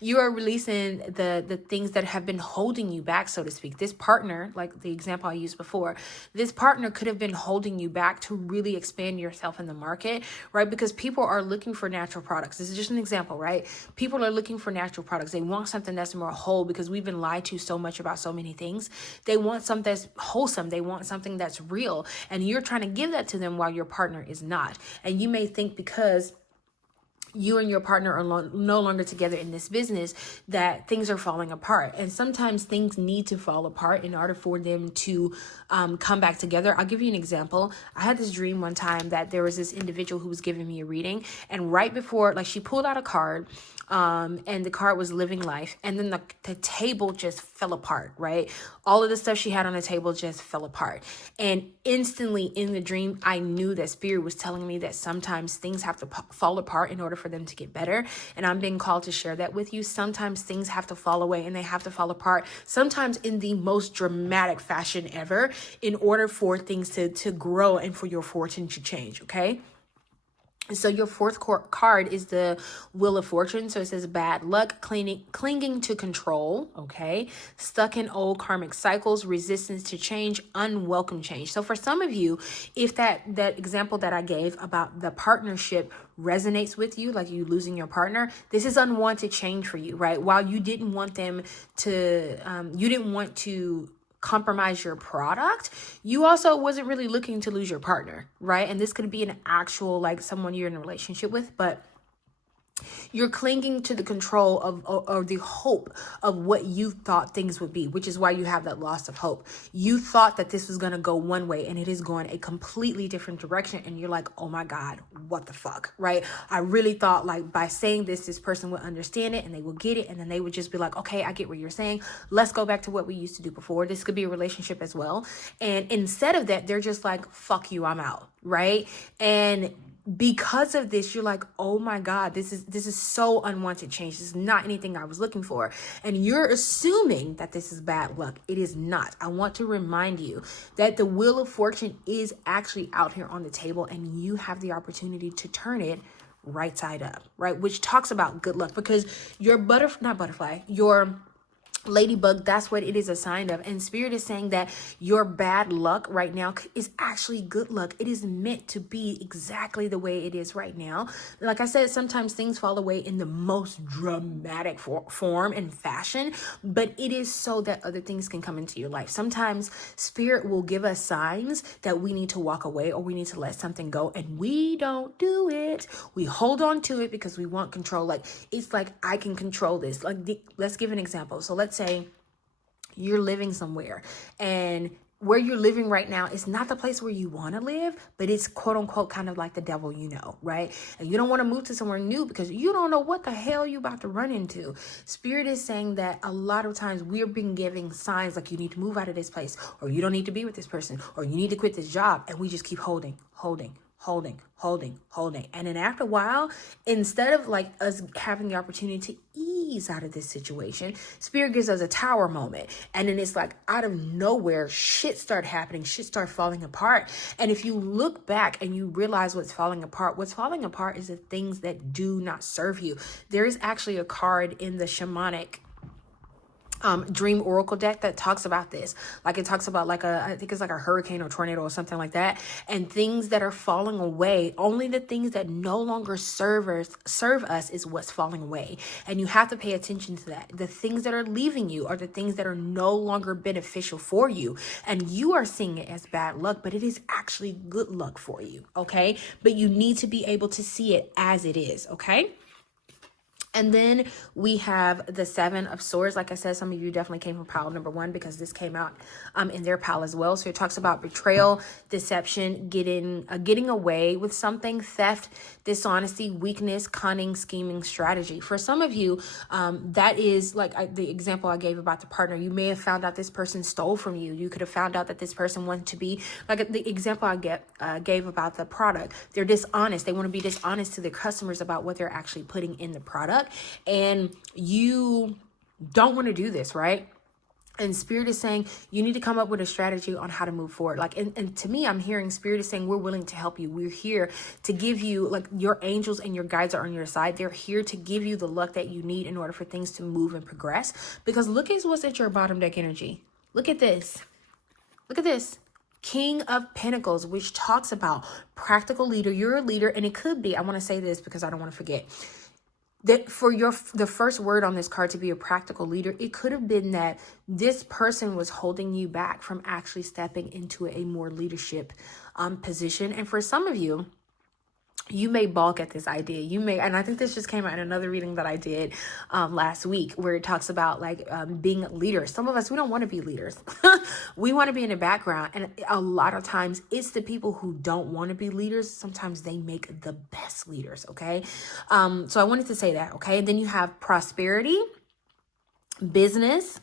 You are releasing the things that have been holding you back, so to speak. This partner, like the example I used before, this partner could have been holding you back to really expand yourself in the market, right? Because people are looking for natural products. This is just an example, right? People are looking for natural products. They want something that's more whole because we've been lied to so much about so many things. They want something that's wholesome. They want something that's real. And you're trying to give that to them while your partner is not. And you may think because you and your partner are no longer together in this business, that things are falling apart. And sometimes things need to fall apart in order for them to come back together. I'll give you an example. I had this dream one time that there was this individual who was giving me a reading, and right before, like, she pulled out a card, and the card was living life, and then the table just fell apart, right? All of the stuff she had on the table just fell apart. And instantly in the dream, I knew that spirit was telling me that sometimes things have to fall apart in order for them to get better. And I'm being called to share that with you. Sometimes things have to fall away, and they have to fall apart, sometimes in the most dramatic fashion ever, in order for things to grow and for your fortune to change. Okay. So your fourth card is the Wheel of Fortune. So it says bad luck, clinging to control, okay? Stuck in old karmic cycles, resistance to change, unwelcome change. So for some of you, if that example that I gave about the partnership resonates with you, like you losing your partner, this is unwanted change for you, right? While you didn't want them to, you didn't want to compromise your product, you also wasn't really looking to lose your partner, right? And this could be an actual, like, someone you're in a relationship with, but you're clinging to the control of or the hope of what you thought things would be, which is why you have that loss of hope. You thought that this was going to go one way, and it is going a completely different direction. And you're like, oh my God, what the fuck, right? I really thought, like, by saying this person would understand it and they will get it. And then they would just be like, okay, I get what you're saying. Let's go back to what we used to do before. This could be a relationship as well. And instead of that, they're just like, fuck you, I'm out, right? And because of this, you're like, oh my God, this is so unwanted change. This is not anything I was looking for. And you're assuming that this is bad luck. It is not. I want to remind you that the Wheel of Fortune is actually out here on the table, and you have the opportunity to turn it right side up, right? Which talks about good luck, because your your ladybug, that's what it is a sign of. And spirit is saying that your bad luck right now is actually good luck. It is meant to be exactly the way it is right now. Like I said, sometimes things fall away in the most dramatic form and fashion, but it is so that other things can come into your life. Sometimes spirit will give us signs that we need to walk away or we need to let something go, and we don't do it. We hold on to it because we want control. Like, it's like, I can control this. Like, let's give an example. So let's say you're living somewhere, and where you're living right now is not the place where you want to live, but it's quote unquote kind of like the devil, right? And you don't want to move to somewhere new because you don't know what the hell you're about to run into. Spirit is saying that a lot of times we're being given signs like you need to move out of this place, or you don't need to be with this person, or you need to quit this job. And we just keep holding. And then after a while, instead of like us having the opportunity to ease out of this situation, spirit gives us a tower moment. And then it's like out of nowhere, shit start happening, shit start falling apart. And if you look back and you realize what's falling apart is the things that do not serve you. There is actually a card in the shamanic dream oracle deck that talks about this. Like, it talks about I think it's like a hurricane or tornado or something like that, and things that are falling away. Only the things that no longer serve us is what's falling away. And you have to pay attention to that. The things that are leaving you are the things that are no longer beneficial for you, and you are seeing it as bad luck, but it is actually good luck for you. Okay, but you need to be able to see it as it is. Okay. And then we have the Seven of Swords. Like I said, some of you definitely came from pile number 1 because this came out in their pile as well. So it talks about betrayal, deception, getting away with something, theft, dishonesty, weakness, cunning, scheming, strategy. For some of you, that is like the example I gave about the partner. You may have found out this person stole from you. You could have found out that this person wanted to be, like the example I gave about the product. They're dishonest. They want to be dishonest to their customers about what they're actually putting in the product. And you don't want to do this, right? And spirit is saying you need to come up with a strategy on how to move forward. Like, and to me, I'm hearing spirit is saying we're willing to help you. We're here to give you, like, your angels and your guides are on your side. They're here to give you the luck that you need in order for things to move and progress. Because look at what's at your bottom deck energy. Look at this. Look at this. King of Pentacles, which talks about practical leader. You're a leader, and it could be, I want to say this because I don't want to forget, that for the first word on this card to be a practical leader, it could have been that this person was holding you back from actually stepping into a more leadership position. And for some of you, you may balk at this idea. You may, and I think this just came out in another reading that I did last week, where it talks about like being leaders. Some of us, we don't want to be leaders. We want to be in the background. And a lot of times it's the people who don't want to be leaders. Sometimes they make the best leaders. Okay. So I wanted to say that. Okay. And then you have prosperity, business.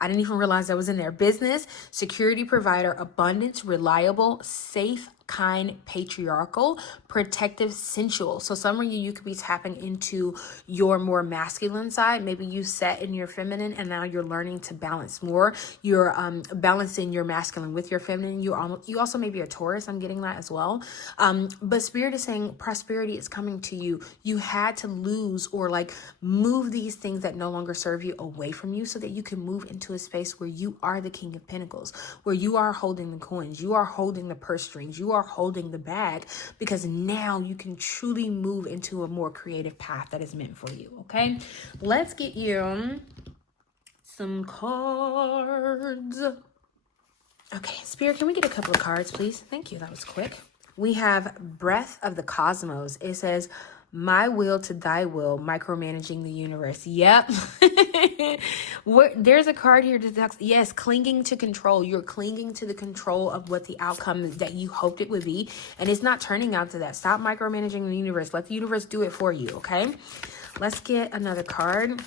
I didn't even realize that was in there. Business, security provider, abundance, reliable, safe, kind, patriarchal, protective, sensual. So some of you could be tapping into your more masculine side. Maybe you set in your feminine and now you're learning to balance more. You're balancing your masculine with your feminine. You also may be a Taurus. I'm getting that as well. But Spirit is saying prosperity is coming to you. You had to lose or like move these things that no longer serve you away from you so that you can move into a space where you are the King of Pentacles, where you are holding the coins, you are holding the purse strings, you are holding the bag, because now you can truly move into a more creative path that is meant for you. Okay, let's get you some cards. Okay, Spirit, can we get a couple of cards, please? Thank you. That was quick. We have Breath of the Cosmos. It says, my will to thy will, micromanaging the universe. Yep. There's a card here that talks, yes, clinging to control. You're clinging to the control of what the outcome that you hoped it would be. And it's not turning out to that. Stop micromanaging the universe. Let the universe do it for you, okay? Let's get another card.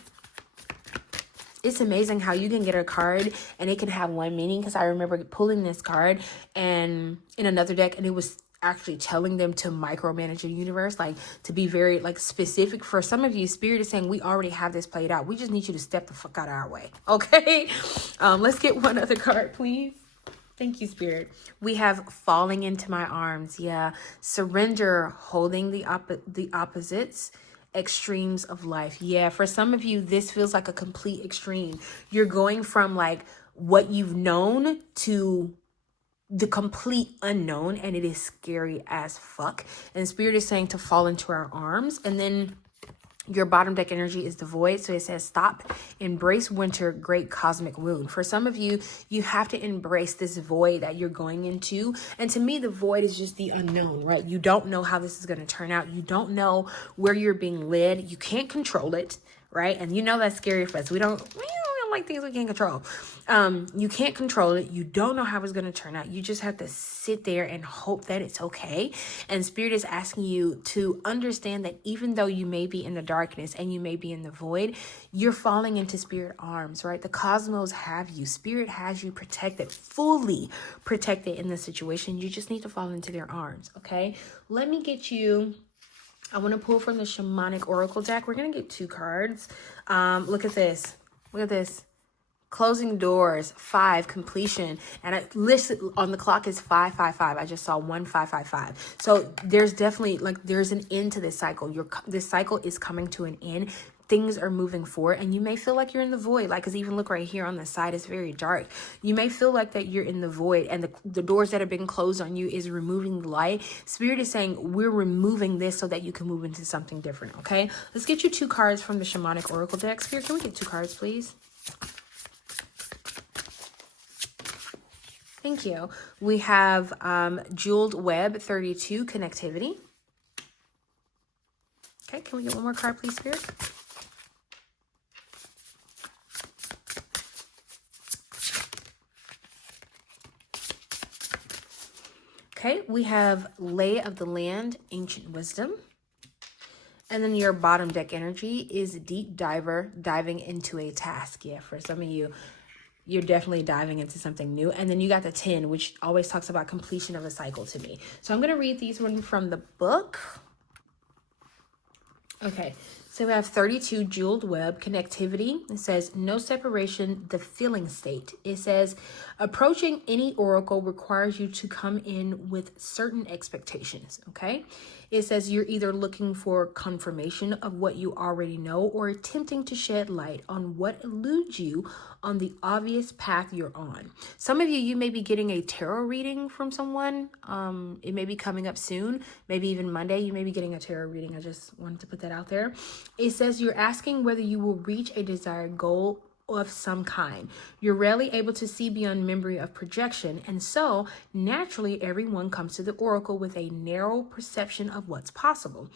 It's amazing how you can get a card and it can have one meaning, because I remember pulling this card and in another deck, and it was actually telling them to micromanage the universe, like to be very like specific. For some of you, Spirit is saying we already have this played out. We just need you to step the fuck out of our way. Okay. Let's get one other card, please. Thank you, Spirit. We have falling into my arms. Yeah. Surrender, holding the opposites, extremes of life. Yeah. For some of you, this feels like a complete extreme. You're going from like what you've known to the complete unknown, and it is scary as fuck. And Spirit is saying to fall into our arms. And then your bottom deck energy is the void. So it says, stop, embrace winter, great cosmic wound. For some of you, you have to embrace this void that you're going into. And to me, the void is just the unknown, right? You don't know how this is going to turn out. You don't know where you're being led. You can't control it, right? And you know that's scary for us. We don't like things we can't control. You can't control it. You don't know how it's going to turn out. You just have to sit there and hope that it's okay. And Spirit is asking you to understand that even though you may be in the darkness and you may be in the void, you're falling into Spirit arms, right? The cosmos have you. Spirit has you protected, fully protected in this situation. You just need to fall into their arms. Okay. Let me get you, I want to pull from the Shamanic Oracle deck. We're going to get 2 cards. Look at this. Look at this. Closing doors, 5, completion. And I listed on the clock is 555. I just saw 1555. So there's definitely like there's an end to this cycle. This cycle is coming to an end. Things are moving forward, and you may feel like you're in the void. Like, cause even look right here on the side, it's very dark. You may feel like that you're in the void, and the doors that have been closed on you is removing the light. Spirit is saying we're removing this so that you can move into something different. Okay, let's get you 2 cards from the Shamanic Oracle deck. Spirit, can we get 2 cards, please? Thank you. We have Jeweled Web 32, connectivity. Okay, can we get one more card, please, Spirit? Okay, we have Lay of the Land, Ancient Wisdom. And then your bottom deck energy is Deep Diver, diving into a task. Yeah, for some of you, you're definitely diving into something new. And then you got the 10, which always talks about completion of a cycle to me. So I'm going to read these one from the book. Okay, so we have 32, Jeweled Web, connectivity. It says, no separation, the feeling state. It says, approaching any oracle requires you to come in with certain expectations, okay? It says you're either looking for confirmation of what you already know or attempting to shed light on what eludes you on the obvious path you're on. Some of you, you may be getting a tarot reading from someone. It may be coming up soon, maybe even Monday. You may be getting a tarot reading. I just wanted to put that out there. It says you're asking whether you will reach a desired goal of some kind. You're rarely able to see beyond memory of projection, and so naturally everyone comes to the oracle with a narrow perception of what's possible.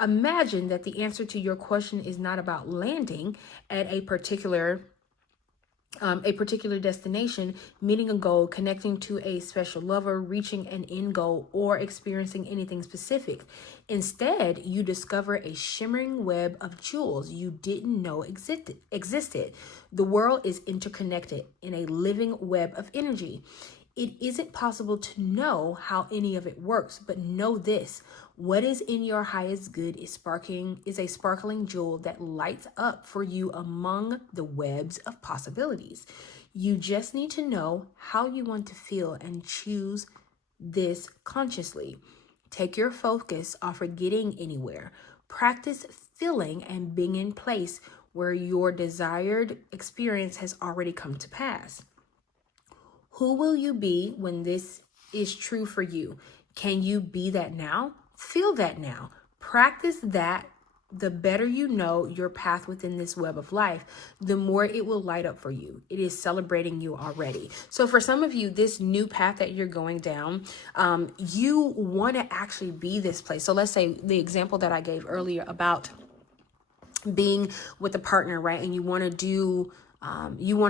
Imagine that the answer to your question is not about landing at a particular destination, meeting a goal, connecting to a special lover, reaching an end goal, or experiencing anything specific. Instead, you discover a shimmering web of jewels you didn't know existed. The world is interconnected in a living web of energy. It isn't possible to know how any of it works, but know this: what is in your highest good is a sparkling jewel that lights up for you among the webs of possibilities. You just need to know how you want to feel and choose this consciously. Take your focus off of getting anywhere. Practice feeling and being in place where your desired experience has already come to pass. Who will you be when this is true for you? Can you be that now? Feel that now. Practice that. The better you know your path within this web of life, the more it will light up for you. It is celebrating you already. So for some of you, this new path that you're going down, you want to actually be this place. So let's say the example that I gave earlier about being with a partner, right? And you want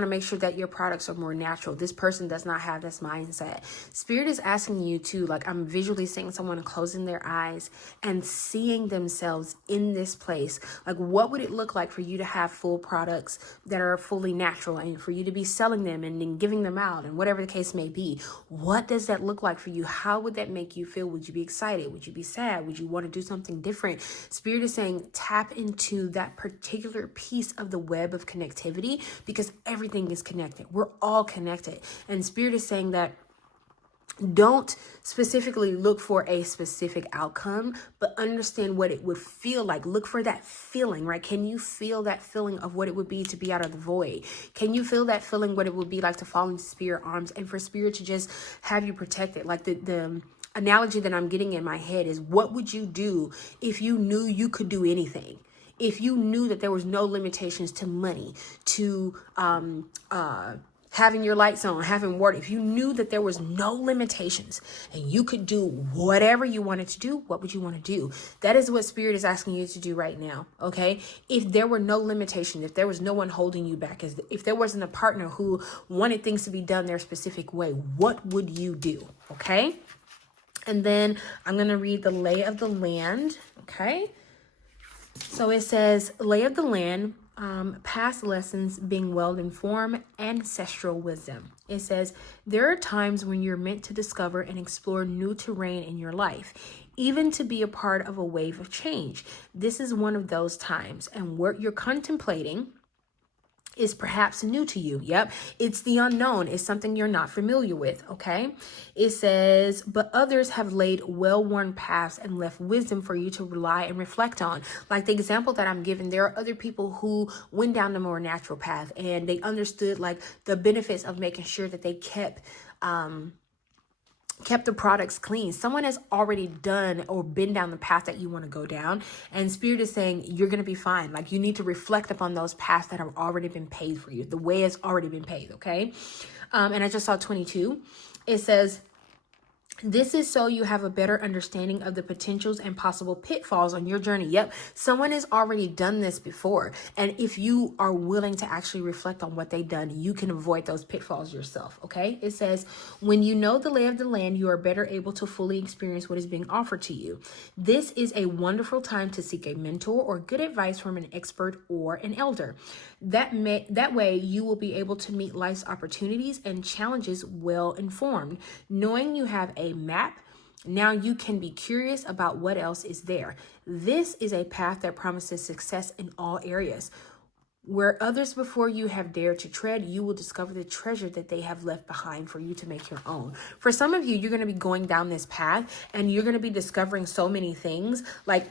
to make sure that your products are more natural. This person does not have this mindset. Spirit is asking you to, like, I'm visually seeing someone closing their eyes and seeing themselves in this place. Like, what would it look like for you to have full products that are fully natural and for you to be selling them and then giving them out and whatever the case may be? What does that look like for you? How would that make you feel? Would you be excited? Would you be sad? Would you want to do something different? Spirit is saying tap into that particular piece of the web of connectivity, because everything is connected. We're all connected. And Spirit is saying that don't specifically look for a specific outcome, but understand what it would feel like. Look for that feeling, right? Can you feel that feeling of what it would be to be out of the void? Can you feel that feeling, what it would be like to fall into Spirit arms and for Spirit to just have you protected? Like the analogy that I'm getting in my head is, what would you do if you knew you could do anything? If you knew that there was no limitations to money, to having your lights on, having water, if you knew that there was no limitations and you could do whatever you wanted to do, what would you want to do? That is what Spirit is asking you to do right now, okay? If there were no limitations, if there was no one holding you back, if there wasn't a partner who wanted things to be done their specific way, what would you do, okay? And then I'm going to read the lay of the land, okay? So it says, lay of the land, past lessons, being well informed, ancestral wisdom. It says, there are times when you're meant to discover and explore new terrain in your life, even to be a part of a wave of change. This is one of those times, and what you're contemplating is perhaps new to you. Yep. It's the unknown. It's something you're not familiar with. Okay. It says, but others have laid well-worn paths and left wisdom for you to rely and reflect on. Like the example that I'm giving, there are other people who went down the more natural path and they understood like the benefits of making sure that they kept the products clean. Someone has already done or been down the path that you want to go down, and Spirit is saying you're going to be fine. Like, you need to reflect upon those paths that have already been paid for you. The way has already been paid. Okay. And I just saw 22. It says, this is so you have a better understanding of the potentials and possible pitfalls on your journey. Yep. Someone has already done this before. And if you are willing to actually reflect on what they've done, you can avoid those pitfalls yourself. Okay. It says, when you know the lay of the land, you are better able to fully experience what is being offered to you. This is a wonderful time to seek a mentor or good advice from an expert or an elder. That way you will be able to meet life's opportunities and challenges well informed. Knowing you have a map, now you can be curious about what else is there. This is a path that promises success in all areas. Where others before you have dared to tread, you will discover the treasure that they have left behind for you to make your own. For some of you, you're going to be going down this path and you're going to be discovering so many things. Like,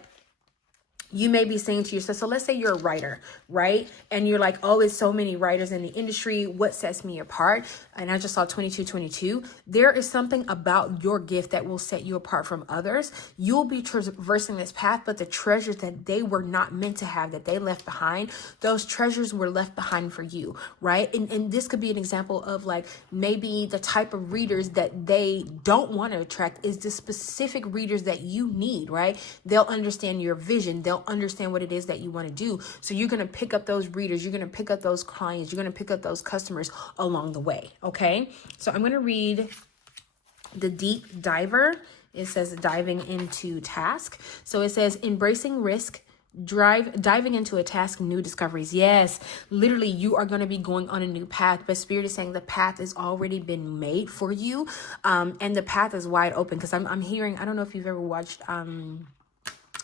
You may be saying to yourself, so let's say you're a writer, right? And you're like, oh, it's so many writers in the industry. What sets me apart? And I just saw 2222. There is something about your gift that will set you apart from others. You'll be traversing this path, but the treasures that they were not meant to have, that they left behind, those treasures were left behind for you, right? And this could be an example of like maybe the type of readers that they don't want to attract is the specific readers that you need, right? They'll understand your vision. They'll understand what it is that you want to do. So you're going to pick up those readers. You're going to pick up those clients. You're going to pick up those customers along the way. Okay. So I'm going to read the Deep Diver. It says diving into task. So it says embracing risk, diving into a task, new discoveries. Yes, literally you are going to be going on a new path, but Spirit is saying the path has already been made for you. And the path is wide open, because I'm hearing, I don't know if you've ever watched,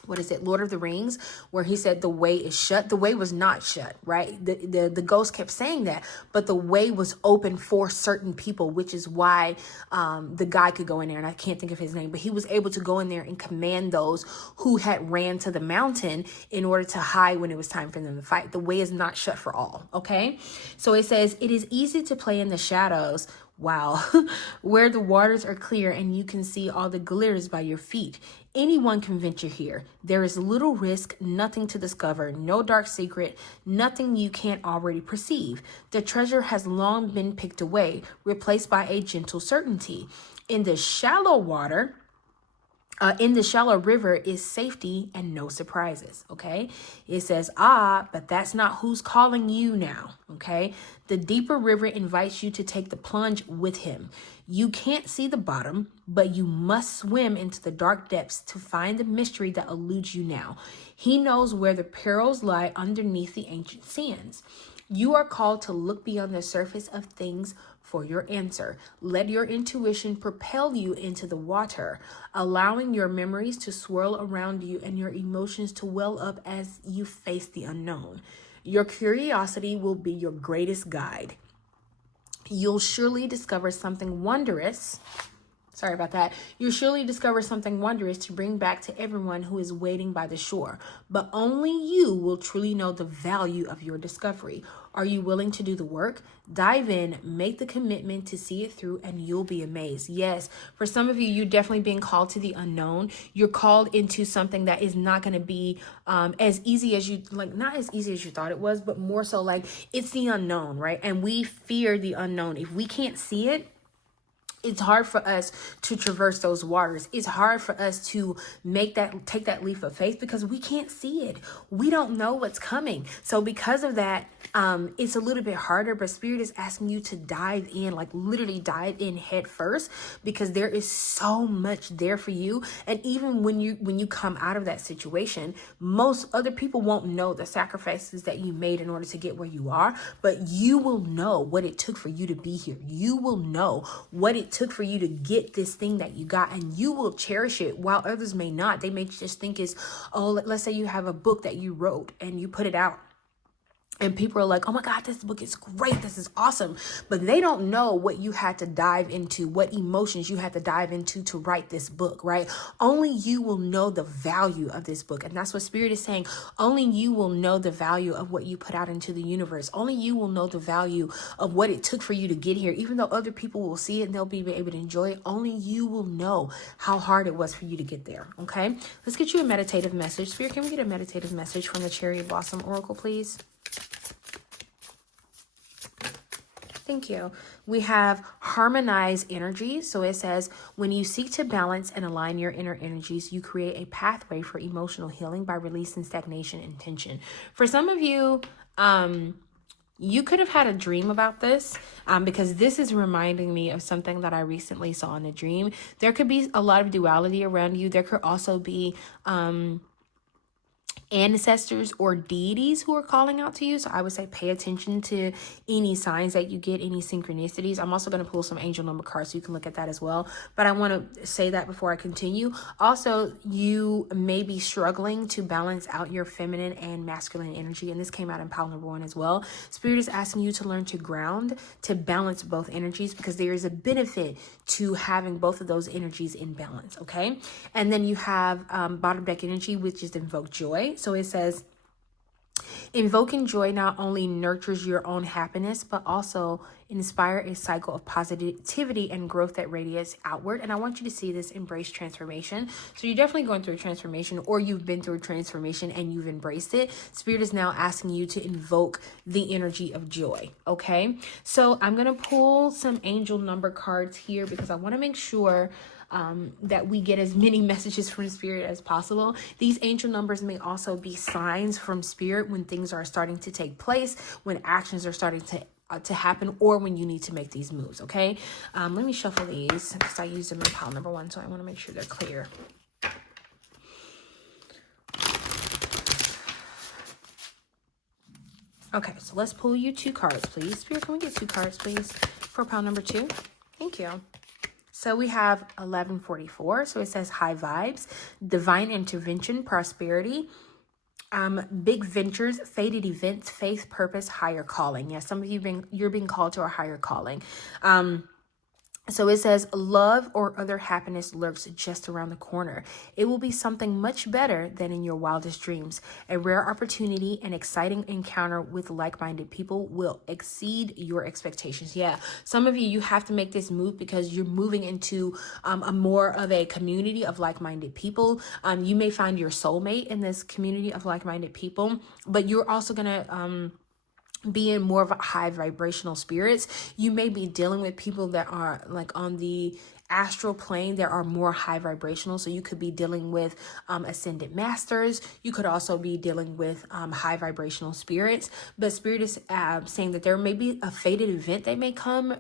what is it, Lord of the Rings, where he said the way is shut. The way was not shut, right? The ghost kept saying that, but the way was open for certain people, which is why the guy could go in there, and I can't think of his name, but he was able to go in there and command those who had ran to the mountain in order to hide when it was time for them to fight. The way is not shut for all, okay? So it says, it is easy to play in the shadows. Wow. Where the waters are clear and you can see all the glitters by your feet. Anyone can venture here. There is little risk, nothing to discover, no dark secret, nothing you can't already perceive. The treasure has long been picked away, replaced by a gentle certainty. In the shallow water, in the shallow river is safety and no surprises, okay? It says, but that's not who's calling you now, okay? The deeper river invites you to take the plunge with him. You can't see the bottom, but you must swim into the dark depths to find the mystery that eludes you now. He knows where the perils lie underneath the ancient sands. You are called to look beyond the surface of things for your answer. Let your intuition propel you into the water, allowing your memories to swirl around you and your emotions to well up as you face the unknown. Your curiosity will be your greatest guide. You'll surely discover something wondrous. Sorry about that. You'll surely discover something wondrous to bring back to everyone who is waiting by the shore. But only you will truly know the value of your discovery. Are you willing to do the work? Dive in, make the commitment to see it through, and you'll be amazed. Yes, for some of you, you're definitely being called to the unknown. You're called into something that is not going to be as easy as you, like, not as easy as you thought it was, but more so like it's the unknown, right? And we fear the unknown. If we can't see it, it's hard for us to traverse those waters. It's hard for us to take that leap of faith because we can't see it. We don't know what's coming. So because of that, it's a little bit harder, but Spirit is asking you to dive in, like literally dive in head first, because there is so much there for you. And even when you come out of that situation, most other people won't know the sacrifices that you made in order to get where you are, but you will know what it took for you to be here. You will know what it took for you to get this thing that you got, and you will cherish it while others may not. They may just think it's, oh, let's say you have a book that you wrote and you put it out. And people are like, oh my God, this book is great. This is awesome. But they don't know what you had to dive into, what emotions you had to dive into to write this book, right? Only you will know the value of this book. And that's what Spirit is saying. Only you will know the value of what you put out into the universe. Only you will know the value of what it took for you to get here. Even though other people will see it and they'll be able to enjoy it, only you will know how hard it was for you to get there, okay? Let's get you a meditative message. Spirit, can we get a meditative message from the Cherry Blossom Oracle, please? Thank you. We have harmonize energy. So it says, when you seek to balance and align your inner energies, you create a pathway for emotional healing by releasing stagnation and tension. For some of you, you could have had a dream about this, because this is reminding me of something that I recently saw in a dream. There could be a lot of duality around you. There could also be ancestors or deities who are calling out to you. So I would say pay attention to any signs that you get, any synchronicities. I'm also going to pull some angel number cards so you can look at that as well. But I want to say that before I continue. Also, you may be struggling to balance out your feminine and masculine energy. And this came out in pile number 1 as well. Spirit is asking you to learn to ground, to balance both energies, because there is a benefit to having both of those energies in balance. Okay. And then you have bottom deck energy, which is invoke joy. Okay, so it says, invoking joy not only nurtures your own happiness, but also inspire a cycle of positivity and growth that radiates outward. And I want you to see this: embrace transformation. So you're definitely going through a transformation, or you've been through a transformation and you've embraced it. Spirit is now asking you to invoke the energy of joy. Okay, so I'm going to pull some angel number cards here because I want to make sure that we get as many messages from Spirit as possible. These angel numbers may also be signs from Spirit when things are starting to take place, when actions are starting to happen, or when you need to make these moves. Okay, let me shuffle these because I used them in pile number 1, so I want to make sure they're clear. Okay, so let's pull you 2 cards, please. Spirit, can we get 2 cards, please, for pile number 2? Thank you. So we have 1144. So it says high vibes, divine intervention, prosperity, big ventures, fated events, faith, purpose, higher calling. Yeah, some of you're being called to a higher calling. So it says love or other happiness lurks just around the corner. It will be something much better than in your wildest dreams. A rare opportunity, an exciting encounter with like-minded people will exceed your expectations. Yeah, some of you have to make this move because you're moving into a more of a community of like-minded people. You may find your soulmate in this community of like-minded people, but you're also going to being more of a high vibrational spirits. You may be dealing with people that are like on the astral plane that are more high vibrational. So you could be dealing with ascended masters. You could also be dealing with high vibrational spirits. But Spirit is saying that there may be a fated event that may come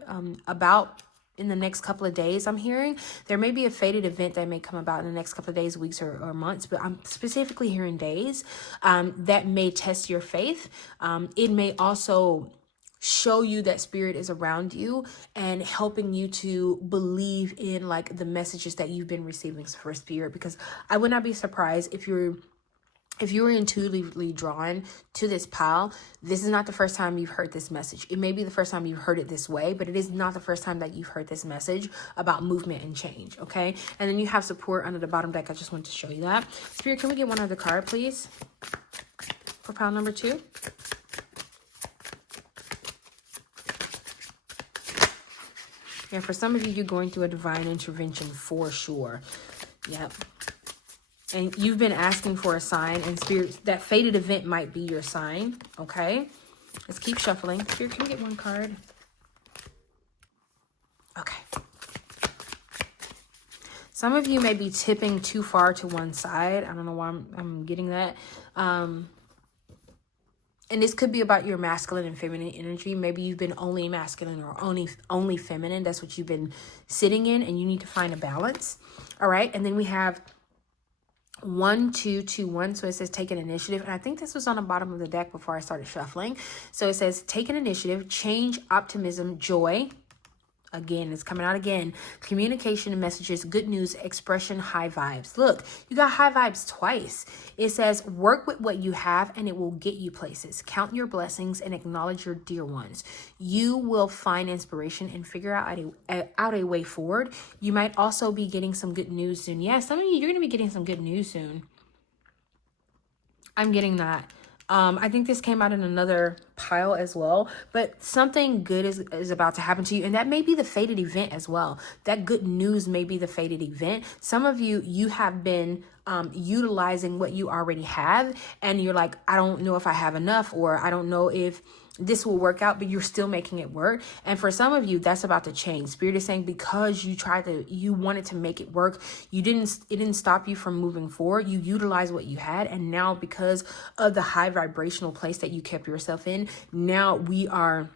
about in the next couple of days. I'm hearing there may be a fated event that may come about in the next couple of days, weeks, or months, but I'm specifically hearing days that may test your faith. It may also show you that Spirit is around you and helping you to believe in like the messages that you've been receiving for Spirit, because I would not be surprised if you were intuitively drawn to this pile. This is not the first time you've heard this message. It may be the first time you've heard it this way, but it is not the first time that you've heard this message about movement and change, okay? And then you have support under the bottom deck. I just wanted to show you that. Spirit, can we get one other card, please, for pile number 2? Yeah, for some of you, you're going through a divine intervention for sure. Yep. And you've been asking for a sign, and Spirit, that fated event might be your sign, okay? Let's keep shuffling. Spirit, can we get one card? Okay. Some of you may be tipping too far to one side. I don't know why I'm getting that. And this could be about your masculine and feminine energy. Maybe you've been only masculine or only feminine. That's what you've been sitting in, and you need to find a balance. All right. And then we have 1, 2, 2, 1. So it says take an initiative. And I think this was on the bottom of the deck before I started shuffling. So it says take an initiative, change, optimism, joy. Again, it's coming out again. Communication and messages, good news, expression, high vibes. Look, you got high vibes twice. It says work with what you have and it will get you places. Count your blessings and acknowledge your dear ones. You will find inspiration and figure out a way forward. You might also be getting some good news soon. Yeah, some of you, you're going to be getting some good news soon. I'm getting that. I think this came out in another pile as well, but something good is about to happen to you. And that may be the fated event as well. That good news may be the fated event. Some of you have been utilizing what you already have, and you're like, I don't know if I have enough, or I don't know if this will work out, but you're still making it work. And for some of you, that's about to change. Spirit is saying because you wanted to make it work, it didn't stop you from moving forward. You utilized what you had. And now because of the high vibrational place that you kept yourself in, now we are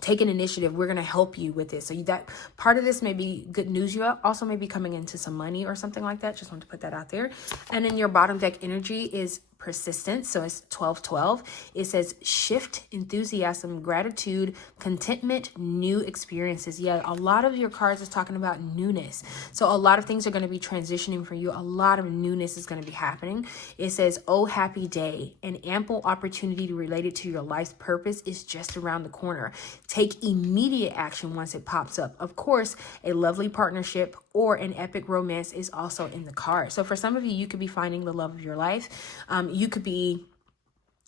taking initiative. We're going to help you with this. So that part of this may be good news. You also may be coming into some money or something like that. Just want to put that out there. And then your bottom deck energy is persistence. So it's 12-12. It says shift, enthusiasm, gratitude, contentment, new experiences. Yeah, a lot of your cards is talking about newness. So a lot of things are going to be transitioning for you. A lot of newness is going to be happening. It says, oh, happy day. An ample opportunity related to your life's purpose is just around the corner. Take immediate action once it pops up. Of course, a lovely partnership or an epic romance is also in the card. So for some of you, you could be finding the love of your life. You could be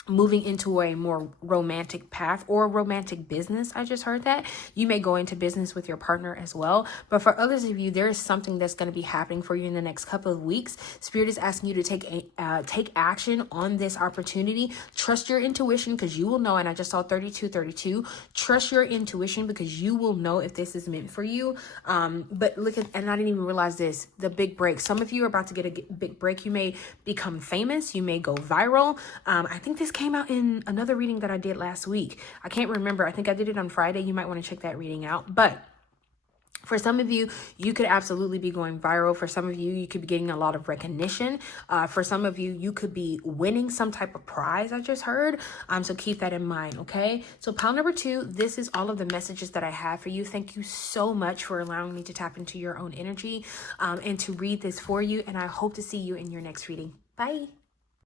moving into a more romantic path or romantic business. I just heard that. You may go into business with your partner as well. But for others of you, there is something that's going to be happening for you in the next couple of weeks. Spirit is asking you to take action on this opportunity. Trust your intuition, because you will know. And I just saw 3232. Trust your intuition, because you will know if this is meant for you. But look at, and I didn't even realize this, the big break. Some of you are about to get a big break. You may become famous. You may go viral. I think this came out in another reading that I did last week. I can't remember. I think I did it on Friday. You might want to check that reading out. But for some of you, you could absolutely be going viral. For some of you, you could be getting a lot of recognition. For some of you, you could be winning some type of prize, I just heard. So keep that in mind, okay? So pile number 2, this is all of the messages that I have for you. Thank you so much for allowing me to tap into your own energy and to read this for you. And I hope to see you in your next reading. Bye.